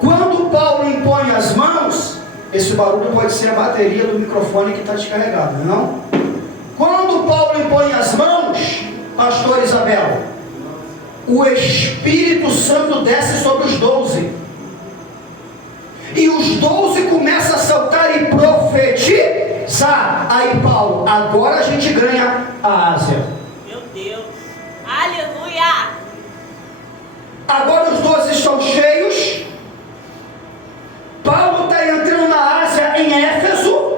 Quando Paulo impõe as mãos, esse barulho pode ser a bateria do microfone que está descarregado, não? Quando Paulo impõe as mãos, pastor Isabel, o Espírito Santo desce sobre os 12. E os 12 começam a saltar e profetizar. Aí Paulo, agora a gente ganha a Ásia. Meu Deus. Aleluia. Agora os 12 estão cheios. Paulo está entrando na Ásia, em Éfeso.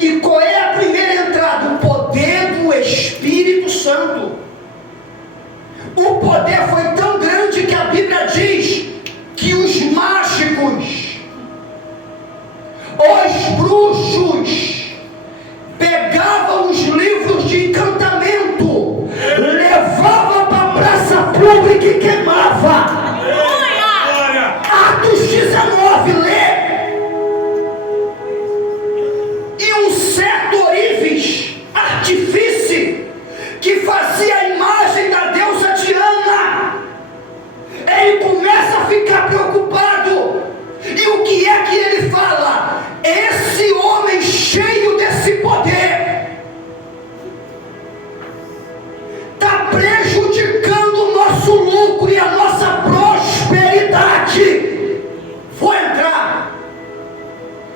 E qual é a primeira entrada? O poder do Espírito Santo. O poder foi tão grande que a Bíblia diz que os mágicos, os bruxos, pegavam os livros de encantamento, levavam para a praça pública e queimava. Glória. Atos 19, lê. E um certo Orives, artifício, que fazia a imagem da deusa Diana, ele começa a ficar preocupado. E o que é que ele fala? Esse homem cheio desse poder está prejudicando o nosso lucro e a nossa prosperidade. Vou entrar.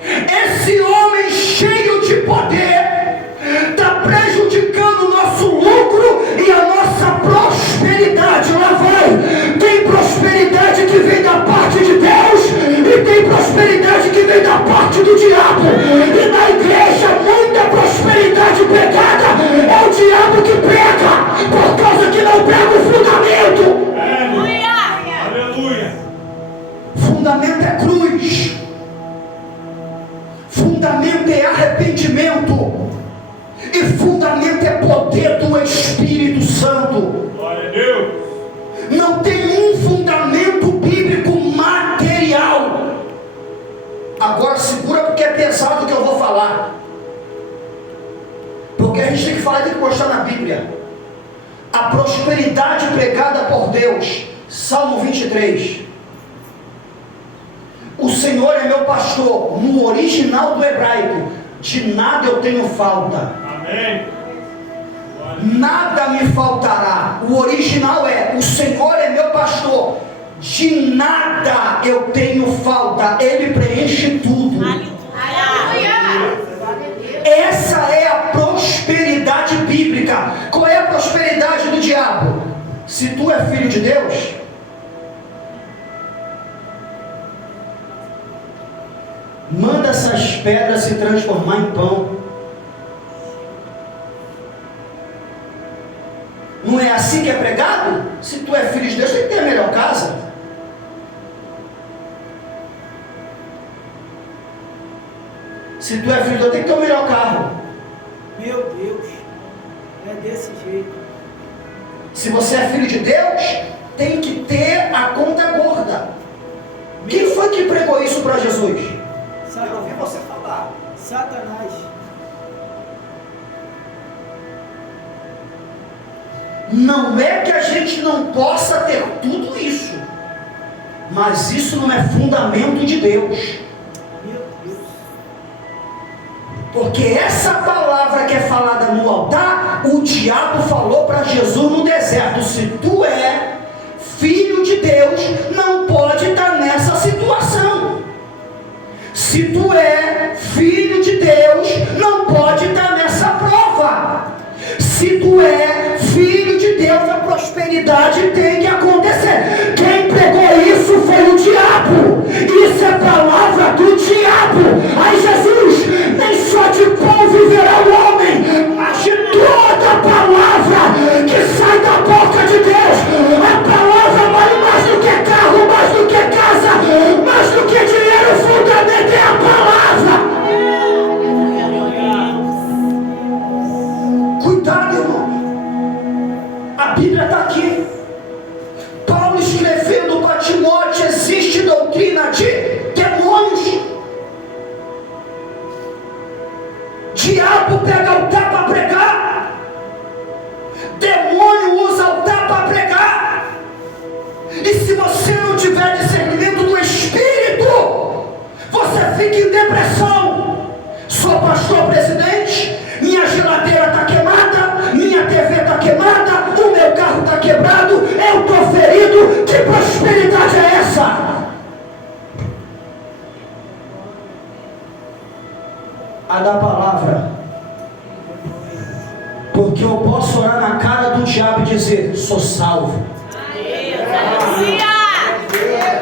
Esse homem cheio de poder está prejudicando o nosso lucro e a nossa prosperidade. Lá vai. Tem prosperidade que vem da parte de Deus e tem prosperidade que vem da parte do diabo. E na igreja muita prosperidade pegada é o diabo que pega, por causa que não pega o fundamento. Aleluia. Fundamento é cruz. Fundamento é arrependimento. E fundamento é poder do Espírito Santo. Glória a Deus. Não tem um fundamento bíblico material. Agora segura, porque é pesado o que eu vou falar. Porque a gente tem que falar e tem que mostrar na Bíblia. A prosperidade pregada por Deus. Salmo 23. O Senhor é meu pastor. No original do hebraico, de nada eu tenho falta. Amém. Nada me faltará. O original é: o Senhor é meu pastor, de nada eu tenho falta. Ele preenche tudo. Aleluia. Essa é a prosperidade bíblica. Qual é a prosperidade do diabo? Se tu é filho de Deus, manda essas pedras se transformar em pão. Não é assim que é pregado? Se tu é filho de Deus, tem que ter a melhor casa. Se tu é filho de Deus, tem que ter o melhor carro. Meu Deus. É desse jeito. Se você é filho de Deus, tem que ter a conta gorda. Quem foi que pregou isso para Jesus? Eu ouvi você falar. Satanás. Não é que a gente não possa ter tudo isso, mas isso não é fundamento de Deus. Meu Deus. Porque essa palavra que é falada no altar, o diabo falou para Jesus no deserto: se tu é filho de Deus, não pode estar nessa situação. Se tu é filho de Deus, não pode estar nessa prova. Se tu é filho de Deus, a prosperidade tem que acontecer. Quem pregou isso foi o diabo. Isso é palavra do diabo. Aí Jesus, nem só de pão viverá o homem, mas de toda palavra que sai da boca de Deus. A palavra vale mais do que carro, mais do que casa, mais do que dinheiro. O fundamento é a palavra. E se você não tiver discernimento do Espírito, você fica em depressão. Sou pastor presidente, minha geladeira está queimada, minha TV está queimada, o meu carro está quebrado, eu estou ferido. Que prosperidade é essa? A da palavra. Porque eu posso orar na cara do diabo e dizer: sou salvo. Aleluia! Aleluia!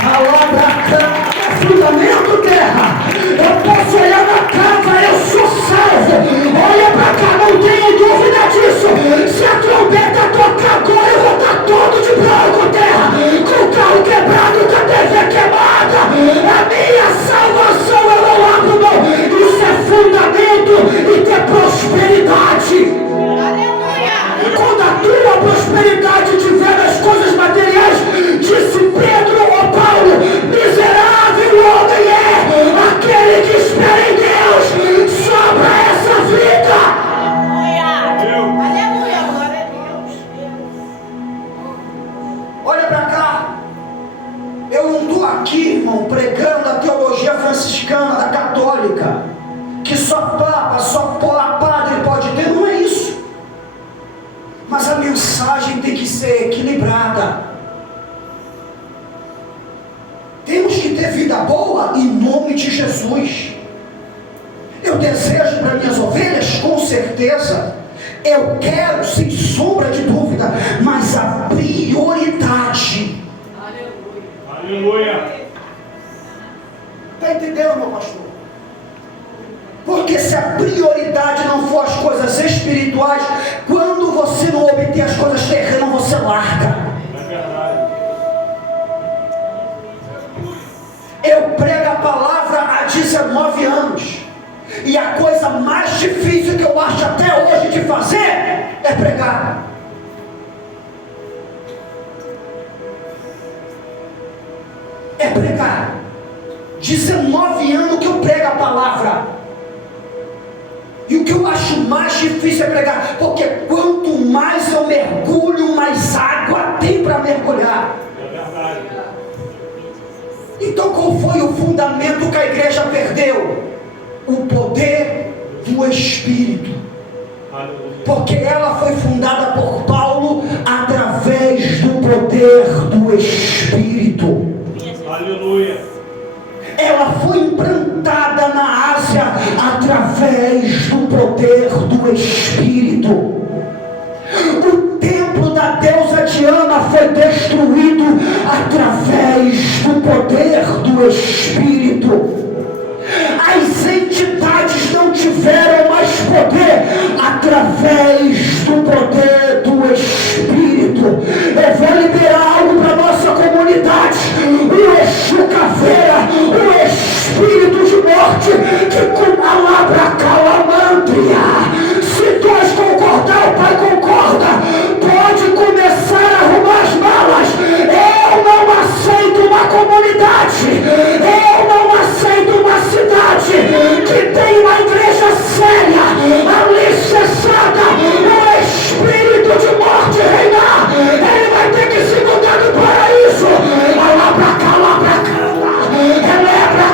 Palavra é fundamento, terra. Eu posso olhar na casa, eu sou salvo. Olha pra cá, não tenho dúvida disso. Se a trombeta tocar agora, eu vou estar todo de branco, terra. Com o carro quebrado, com a TV queimada. A minha salvação eu não abro mão. Isso é fundamento e ter prosperidade. Quando a tua prosperidade tiver as coisas materiais, disse Pedro ou Paulo: miserável homem é aquele que espera em Deus, sobra essa vida. Aleluia! Glória a Deus! Olha pra cá, eu não estou aqui, irmão, pregando a teologia franciscana, da católica, que só papa, só padre pode ter. Não é isso. Mas a mensagem tem que ser equilibrada. Temos que ter vida boa em nome de Jesus. Eu desejo para minhas ovelhas, com certeza. Eu quero, sem sombra de dúvida, mas a prioridade. Aleluia. Está entendendo, meu pastor? Porque se a prioridade não for as coisas espirituais, quando você não obter as coisas terrenas, você larga. É verdade. Eu prego a palavra há 19 anos. E a coisa mais difícil que eu acho até hoje de fazer é pregar. É pregar. 19 anos que eu prego a palavra. E o que eu acho mais difícil é pregar, porque quanto mais eu mergulho, mais água tem para mergulhar. É verdade. Então qual foi o fundamento que a igreja perdeu? O poder do Espírito. Aleluia. Porque ela foi fundada por Paulo através do poder do Espírito. Aleluia. Ela foi implantada na Ásia através do poder do Espírito. O templo da deusa Diana foi destruído através do poder do Espírito. As entidades não tiveram mais poder através do poder do Espírito. Eu vou liberar algo para nossa comunidade. O Exu Caveira, o espírito de morte que com a labra calamantria. Se dois concordar, o Pai concorda. Pode começar a arrumar as malas. Eu não aceito uma comunidade. Eu não aceito uma cidade que tem uma igreja séria, alicerçada, o espírito de morte reinar. Ele vai ter que se mudar do paraíso. Alabra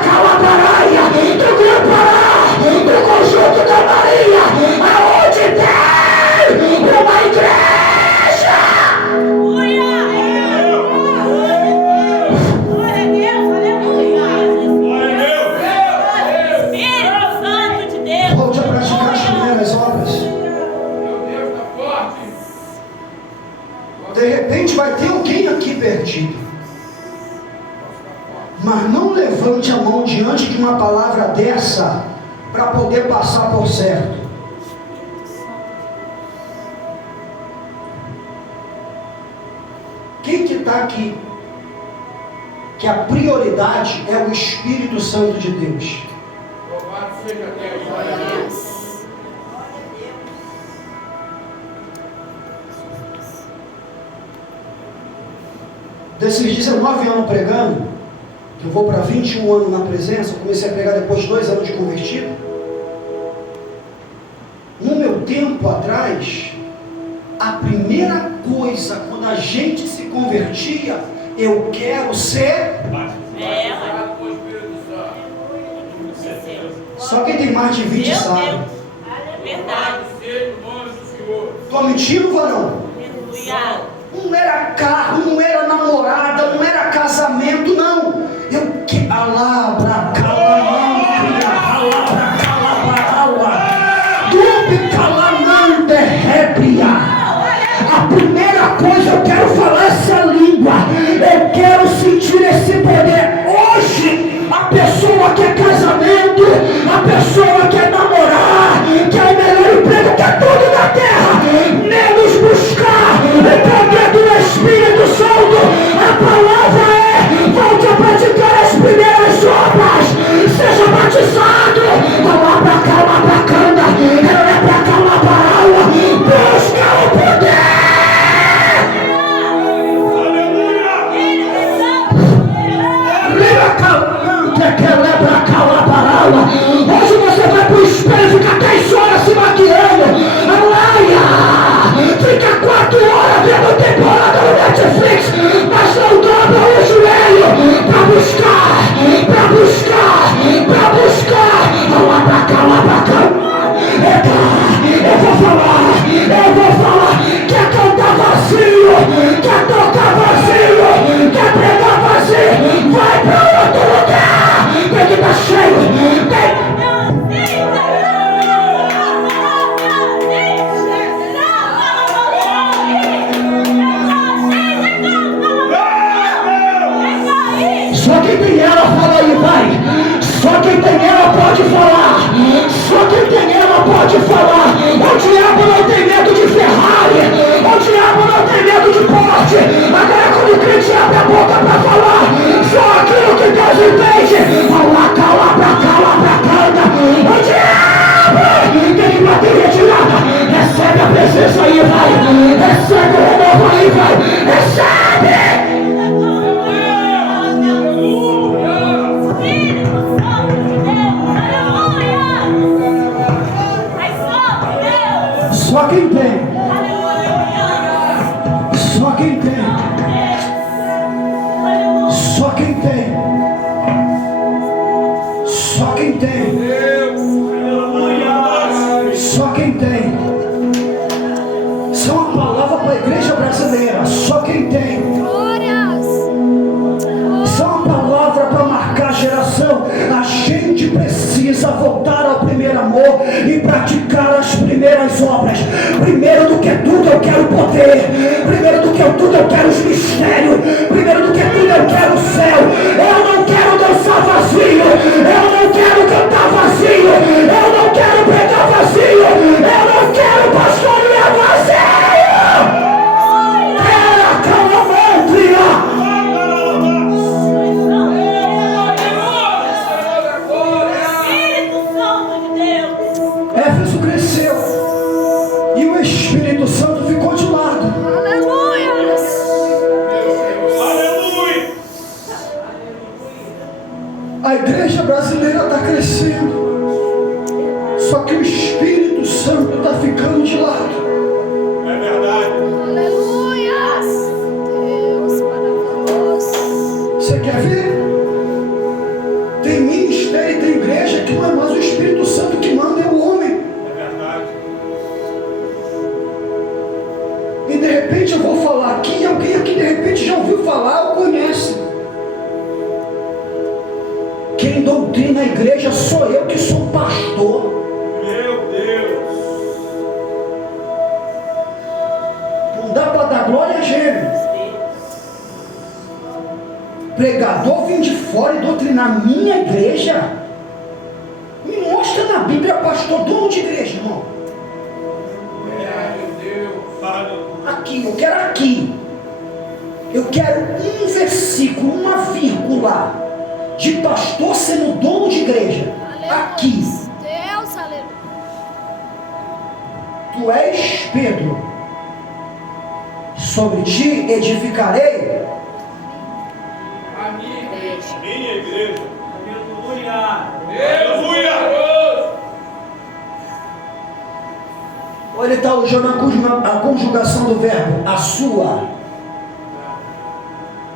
calabaraia, do Grã-Pará, do conjunto da Maria, aonde tem uma igreja. Glória a Deus! Aleluia! Glória a Deus. Espírito Santo de Deus! Volte a praticar as primeiras obras. De repente vai ter alguém aqui perdido. Mas não levante a mão diante de uma palavra dessa para poder passar por certo. Quem que está aqui? Que a prioridade é o Espírito Santo de Deus. Louvado seja Deus. Glória a Deus. Desses 19 anos pregando, que eu vou para 21 anos na presença, eu comecei a pregar depois de 2 anos de convertido. No meu tempo atrás, a a primeira coisa, quando a gente se convertia, eu quero ser. Batizado com o Espírito Santo. Só quem tem mais de 20 Meu sabe. Deus. É verdade. Seja o nome do Senhor. Tô mentindo, varão? Aleluia. Não era carro, não era namorada, não era casamento, não. Eu quero. Alabra, calamantria, alabra, calabaraua, dupe, calamante, rébria. A primeira coisa, eu quero falar essa língua. Eu quero sentir esse poder. Hoje, a pessoa quer casamento, a pessoa quer namorar, quer o melhor emprego, quer tudo na terra, menos buscar o poder do Espírito Santo. A palavra é: volte a praticar as primeiras obras, seja batizado. Lá pra cá, lá pra cana, é pra cá, lá pra aula, busca o poder. Hoje você vai pro espelho, fica 10 horas se maquiando, fica 4 horas vendo temporada no Netflix, mas não dobra o joelho pra buscar. Lá pra cá. Eu vou falar, quer cantar vazio, quer tocar vazio, quer pregar vazio, vai pra outro lugar, tem que tá cheio, tem. Só quem tem ela fala aí, vai. Só quem tem ela pode falar. Só quem tem ela pode falar. O diabo não tem medo de Ferrari. O diabo não tem medo de Porsche. Agora quando o crente abre a boca pra falar só aquilo que Deus entende. Lá pra cá. O diabo tem que bater retirada. Recebe a presença aí, vai. Recebe o renovo aí, vai. Recebe. Só quem tem. Só quem tem. Só quem tem. Só quem tem. Só quem tem. Isso é uma palavra para a igreja brasileira. Só quem tem. Glórias. Isso é uma palavra para marcar a geração. A gente precisa voltar ao primeiro amor e praticar as primeiras obras. Primeiro do que tudo eu quero poder. Primeiro do que tudo eu quero os mistérios. Primeiro do que tudo eu quero o céu. Eu não quero dançar vazio. Eu não quero cantar vazio. Eu não quero pregar vazio. Eu não quero pastorear vazio. Era calamantria. Éfeso cresceu e o Espírito Santo ficou de lado. Aleluias. Aleluia. A igreja brasileira está crescendo, só que o Espírito Santo está ficando de lado. É verdade. Aleluias. Deus maravilhoso. Você quer ver? Tem ministério e tem igreja que não é mais o Espírito Santo que manda, é o homem. É verdade. E de repente eu vou falar aqui, e alguém aqui de repente já ouviu falar ou conhece. Quem doutrina a igreja sou eu, que sou pastor. Meu Deus. Não dá para dar glória a gêmeo. Pregador vem de fora e doutrinar minha igreja. Me mostra na Bíblia pastor dono de igreja, irmão. Meu Deus. Aleluia. Aqui, eu quero aqui. Eu quero um versículo, uma vírgula de pastor sendo dono de igreja. Aqui. Deus, aleluia. Tu és Pedro. Sobre ti edificarei. Minha igreja. Aleluia. Aleluia. Ou ele está usando a conjugação do verbo, a sua.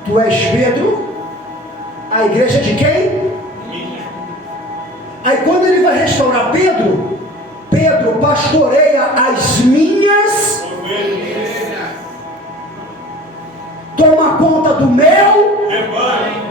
Tu és Pedro, a igreja de quem? Aí quando ele vai restaurar Pedro, Pedro pastoreia as minhas, toma conta do meu rebanho.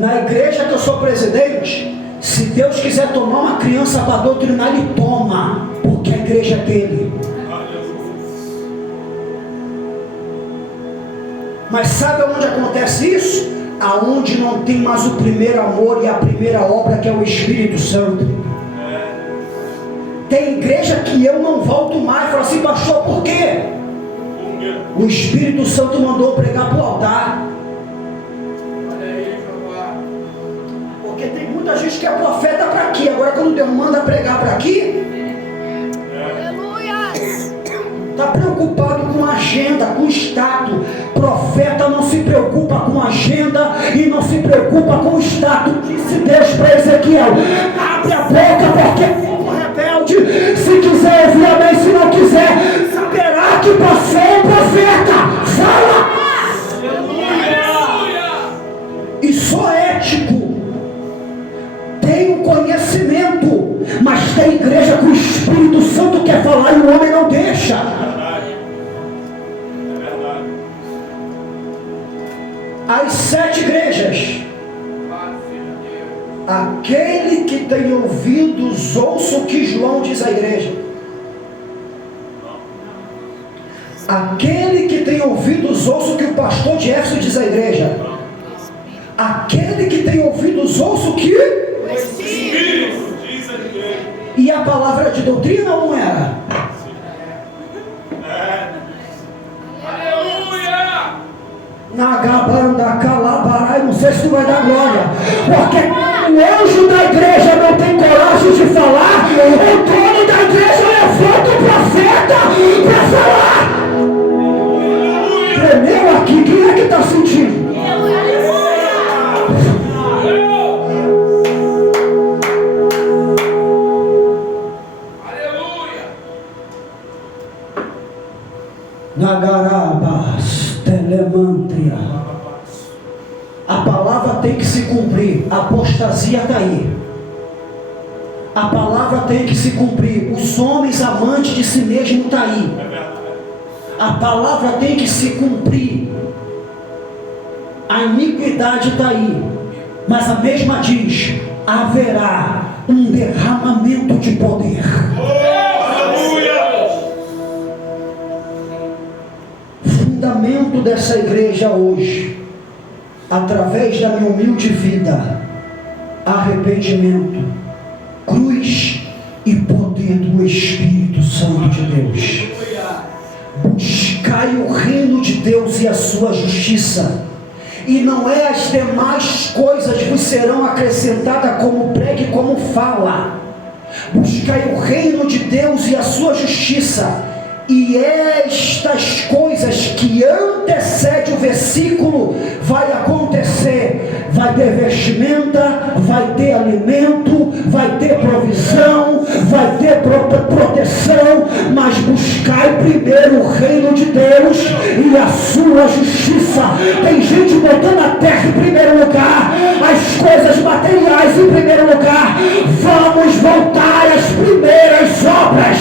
Na igreja que eu sou presidente, se Deus quiser tomar uma criança para doutrinar, Ele toma, porque a igreja é dele. Mas sabe onde acontece isso? Aonde não tem mais o primeiro amor e a primeira obra, que é o Espírito Santo. Tem igreja que eu não volto mais. Falo assim, pastor, por quê? O Espírito Santo mandou pregar para o altar. Porque tem muita gente que é profeta para aqui. Agora quando Deus manda pregar para aqui, está preocupado com agenda, com status. Profeta não se preocupa com agenda e não se preocupa com status. Disse Deus para Ezequiel: abre a boca, porque o rebelde, se quiser ouvir amém, se não quiser, saberá que passou o profeta. Fala! E sou ético, tenho conhecimento, mas tem igreja que o Espírito Santo quer falar e o homem não deixa. As 7 igrejas, aquele que tem ouvidos, ouça o que João diz à igreja. Aquele que tem ouvidos, ouça o que o pastor de Éfeso diz à igreja. Aquele que tem ouvidos, ouça o que o Espírito diz à igreja. E a palavra de doutrina ou não era? Nagabanda, calabarai, não sei se tu vai dar glória, porque o anjo da igreja não tem coragem de falar, o dono da igreja levanta o profeta para falar. Tremeu aqui, quem é que está sentindo? Nagarabas, telemantria. A palavra tem que se cumprir. A apostasia está aí. A palavra tem que se cumprir. Os homens amantes de si mesmo está aí. A palavra tem que se cumprir. A iniquidade está aí. Mas a mesma diz: haverá um derramamento de poder. Fundamento dessa igreja hoje, através da minha humilde vida: arrependimento, cruz e poder do Espírito Santo de Deus. Buscai o reino de Deus e a sua justiça, e não é as demais coisas vos serão acrescentadas, como prega e como fala. Buscai o reino de Deus e a sua justiça, e estas coisas que antecede o versículo vai acontecer. Vai ter vestimenta, vai ter alimento, vai ter provisão, vai ter proteção, mas buscai primeiro o reino de Deus e a sua justiça. Tem gente botando a terra em primeiro lugar, as coisas materiais em primeiro lugar. Vamos voltar às primeiras obras.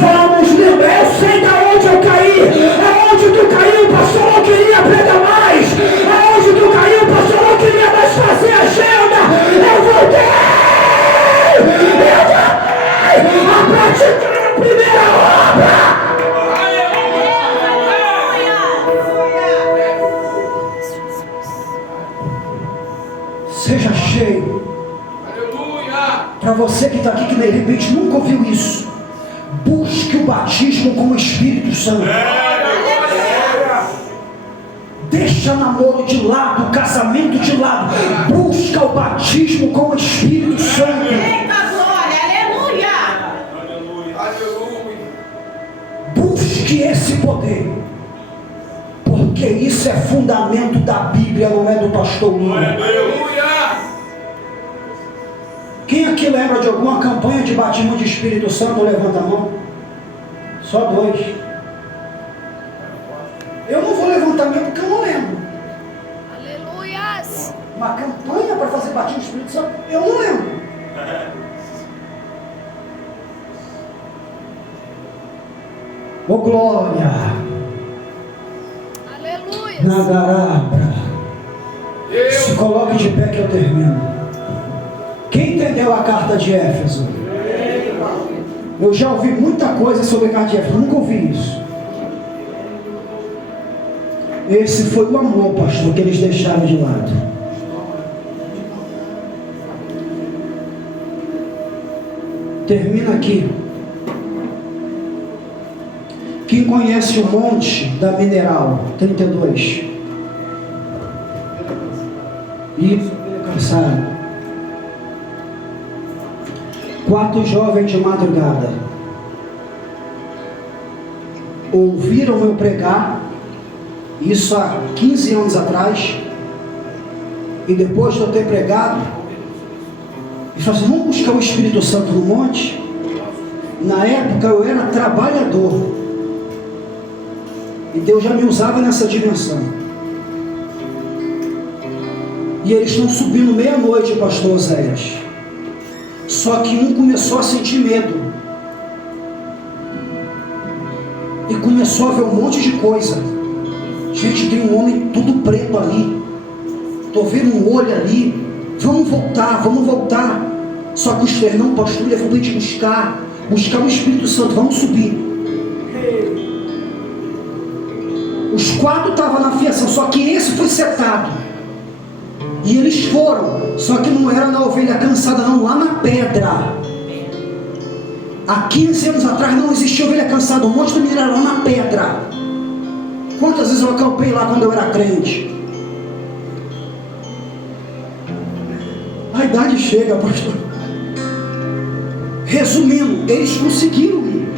Vamos lembrar. Eu sei de onde eu caí. Aonde tu caiu, pastor, não queria pregar mais. Aonde tu caiu, pastor, não queria mais fazer agenda. Eu voltei a praticar a primeira obra. Seja cheio. Para você que está aqui, que de repente nunca ouviu isso, busque o batismo com o Espírito Santo. Deixa namoro de lado, casamento de lado. Busca o batismo com o Espírito Santo. Eita glória, aleluia. Busque esse poder, porque isso é fundamento da Bíblia, não é do pastor Lula. Quem aqui lembra de alguma campanha de batismo de Espírito Santo? Levanta a mão. Só 2. Eu não vou levantar a minha porque eu não lembro. Aleluias. Uma campanha para fazer batismo de Espírito Santo? Eu não lembro. Ô glória. Aleluia. Nagarabra. Se coloque de pé que eu termino. Quem entendeu a carta de Éfeso? Eu já ouvi muita coisa sobre a carta de Éfeso, nunca ouvi isso. Esse foi o amor, pastor, que eles deixaram de lado. Termina aqui. Quem conhece o monte da Mineral 32? E cansado. 4 jovens de madrugada ouviram eu pregar, isso há 15 anos atrás, e depois de eu ter pregado, eles falaram assim: vamos buscar o Espírito Santo no monte. Na época eu era trabalhador, e Deus já me usava nessa dimensão. E eles estão subindo meia-noite, pastor Oséias. Só que um começou a sentir medo. E começou a ver um monte de coisa. Gente, tem um homem tudo preto ali. Estou vendo um olho ali. Vamos voltar, vamos voltar. Só que os três: não, pastor, ele falou para a gente buscar o Espírito Santo, vamos subir. Os 4 estavam na fiação, só que esse foi setado. E eles foram, só que não era na ovelha cansada não, lá na pedra. Há 15 anos atrás não existia ovelha cansada, um monte de mineral lá na pedra. Quantas vezes eu acampei lá quando eu era crente? A idade chega, pastor. Resumindo, eles conseguiram ir.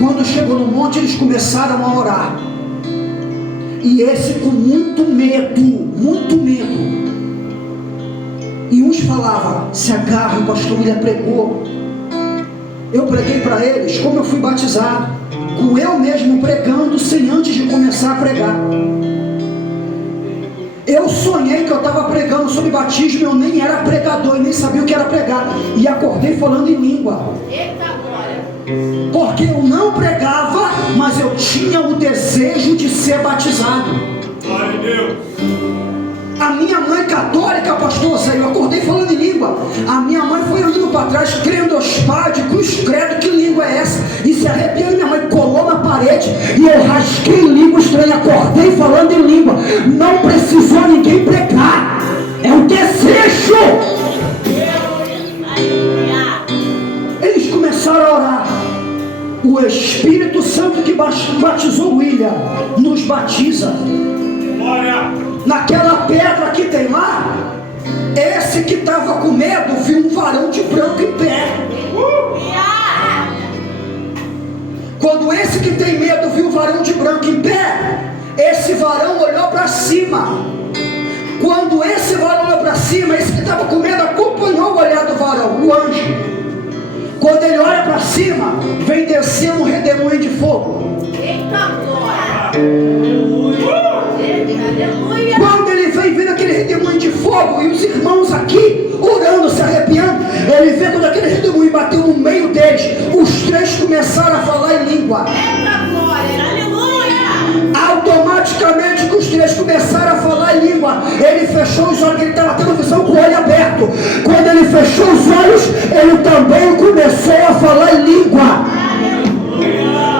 Quando chegou no monte, eles começaram a orar. E esse com muito medo, muito medo. E uns falavam: se agarra, o pastor William pregou. Eu preguei para eles como eu fui batizado, com eu mesmo pregando sem antes de começar a pregar. Eu sonhei que eu estava pregando sobre batismo, eu nem era pregador e nem sabia o que era pregar. E acordei falando em língua. Eita glória! Porque eu não pregava, mas eu tinha o desejo de ser batizado. Glória a Deus. A minha mãe católica, pastor Zé, eu acordei falando em língua. A minha mãe foi andando para trás, crendo aos padres, cruz credo, que língua é essa? E se arrepiando, minha mãe colou na parede e eu rasguei língua estranha, acordei falando em língua. Não precisou ninguém pregar, é o desejo. Eles começaram a orar. O Espírito Santo que batizou William nos batiza. Glória. Naquela pedra que tem lá, esse que estava com medo viu um varão de branco em pé. Quando esse que tem medo viu o varão de branco em pé, esse varão olhou para cima. Quando esse varão olhou para cima, esse que estava com medo acompanhou o olhar do varão, o anjo. Quando ele olha para cima, vem descendo um redemoinho de fogo. Eita glória! Aleluia! Quando ele vem vendo aquele redemoinho de fogo e os irmãos aqui orando, se arrepiando, ele vê quando aquele redemoinho bateu no meio deles, os 3 começaram a falar em língua. Eita glória! Aleluia! Automaticamente que os 3 começaram a falar em língua, ele fechou os olhos, ele estava tendo visão com o olho aberto. Quando ele fechou os olhos, ele também começou a falar em língua.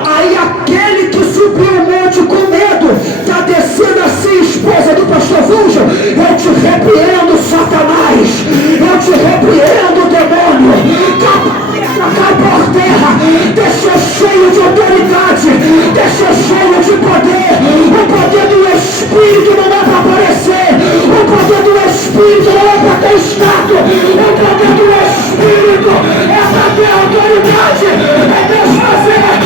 Aí aquele que subiu o monte com medo, está descendo assim, esposa do pastor Vúgio: eu te repreendo, Satanás, eu te repreendo, demônio, cai por terra, deixa cheio de autoridade, deixa cheio de poder. O poder do Espírito não é para aparecer, o poder do Espírito não é para ter status, o poder do Espírito é para ter autoridade, é Deus fazer as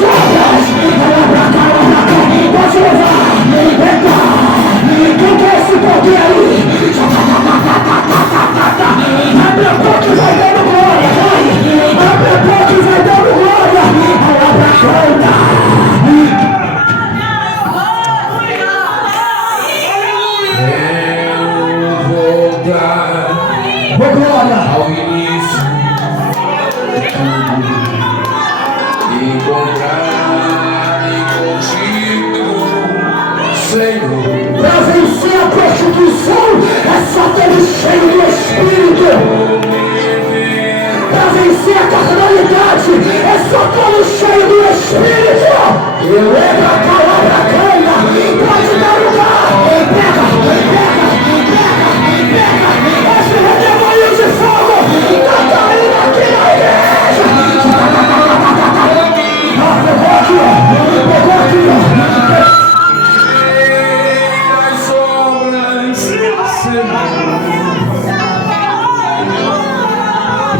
obras, pode levar, quem quer esse poder aí? Oh, glória. Ao início encontrar-me contigo, Senhor. Para vencer a prostituição é só ter cheio do Espírito. Para vencer a carnalidade é só ter cheio do Espírito. Eu lembro a palavra cana. Pode dar lugar. Pega. Esse redemoinho de fogo está caindo aqui na igreja. Pegou aqui. As sombras, Senhor.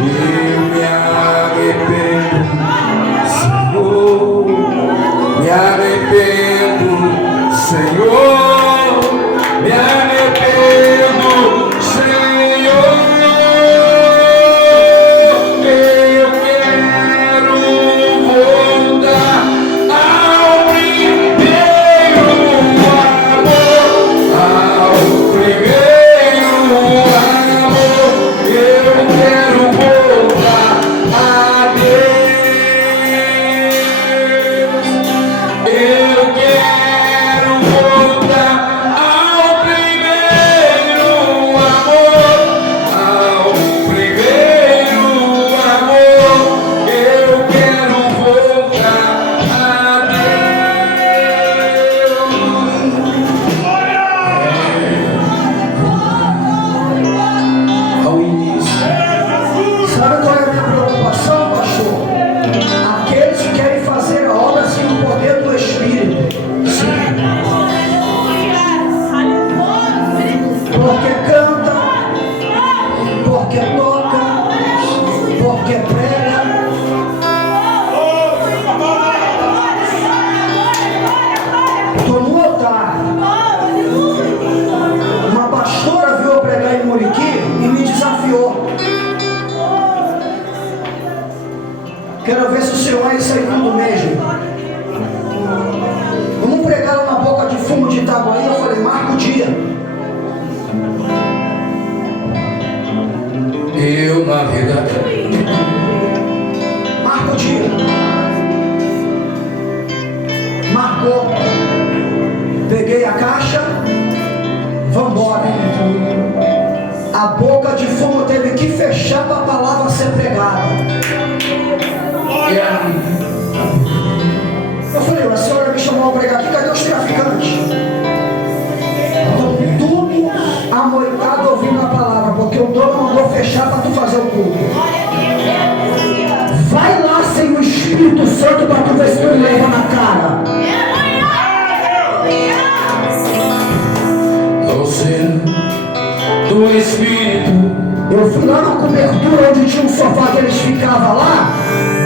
Eu me arrependo, Senhor. Me arrependo, Senhor. Me arrependo, Senhor. Eu quero voltar ao primeiro amor, ao primeiro amor. Eu quero voltar a Deus. Eu quero voltar ao primeiro amor, ao primeiro amor. Eu quero voltar a Deus. Ao início. Sabe qual é a minha preocupação, pastor? Aqueles que querem fazer a obra sem o poder do Espírito. Porque canta, porque toca, porque prega. Estou no altar. Uma pastora viu eu pregar em Muriqui e me desafiou. Quero ver se o senhor é isso aí tudo mesmo. Vamos pregar lá na Boca de Fumo de Itaguaí. Eu falei, marca o dia. Eu, na verdade, Marca o dia. Marcou. Peguei a caixa. Vambora. A Boca de Fumo teve que fechar para a palavra ser pregada. Eu falei, a senhora me chamou para pregar aqui, cadê os traficantes? Tudo amoitado ouvindo a palavra, porque o dono mandou fechar para tu fazer o culto. Vai lá sem o Espírito Santo para tu ver se tu leva na cara. ao seno do Espírito. Eu fui lá na cobertura onde tinha um sofá que eles ficavam lá,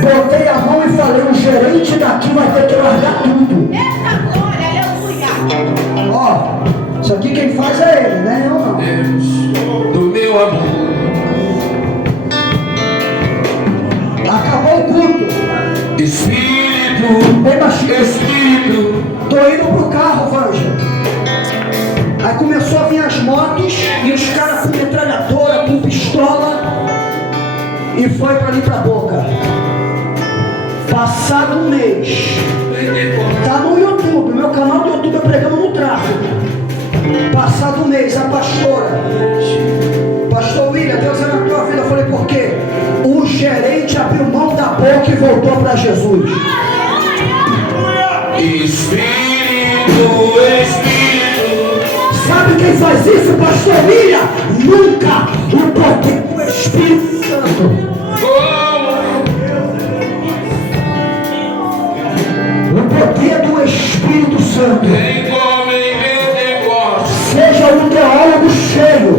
botei a mão e falei, o gerente daqui vai ter que largar tudo. Eita glória, aleluia. Ó, isso aqui quem faz é ele, né? Eu não. Deus do meu amor. Acabou o culto. Espírito, Bem baixinho. Espírito. Tô indo pro carro, Vanja. Aí começou a vir as motos e os caras com metralhadora, com pistola, e foi pra ali pra Boca. Passado um mês, tá no YouTube, meu canal do YouTube é pregando no tráfego. Passado um mês, a pastora, Pastor William, Deus é na tua vida. Eu falei, por quê? O gerente abriu mão da boca e voltou para Jesus. Espírito, Espírito. Sabe quem faz isso, Pastor William? Nunca o poder do Espírito Santo. O poder do Espírito Santo. Tem como em Pentecostes. Seja um teólogo cheio.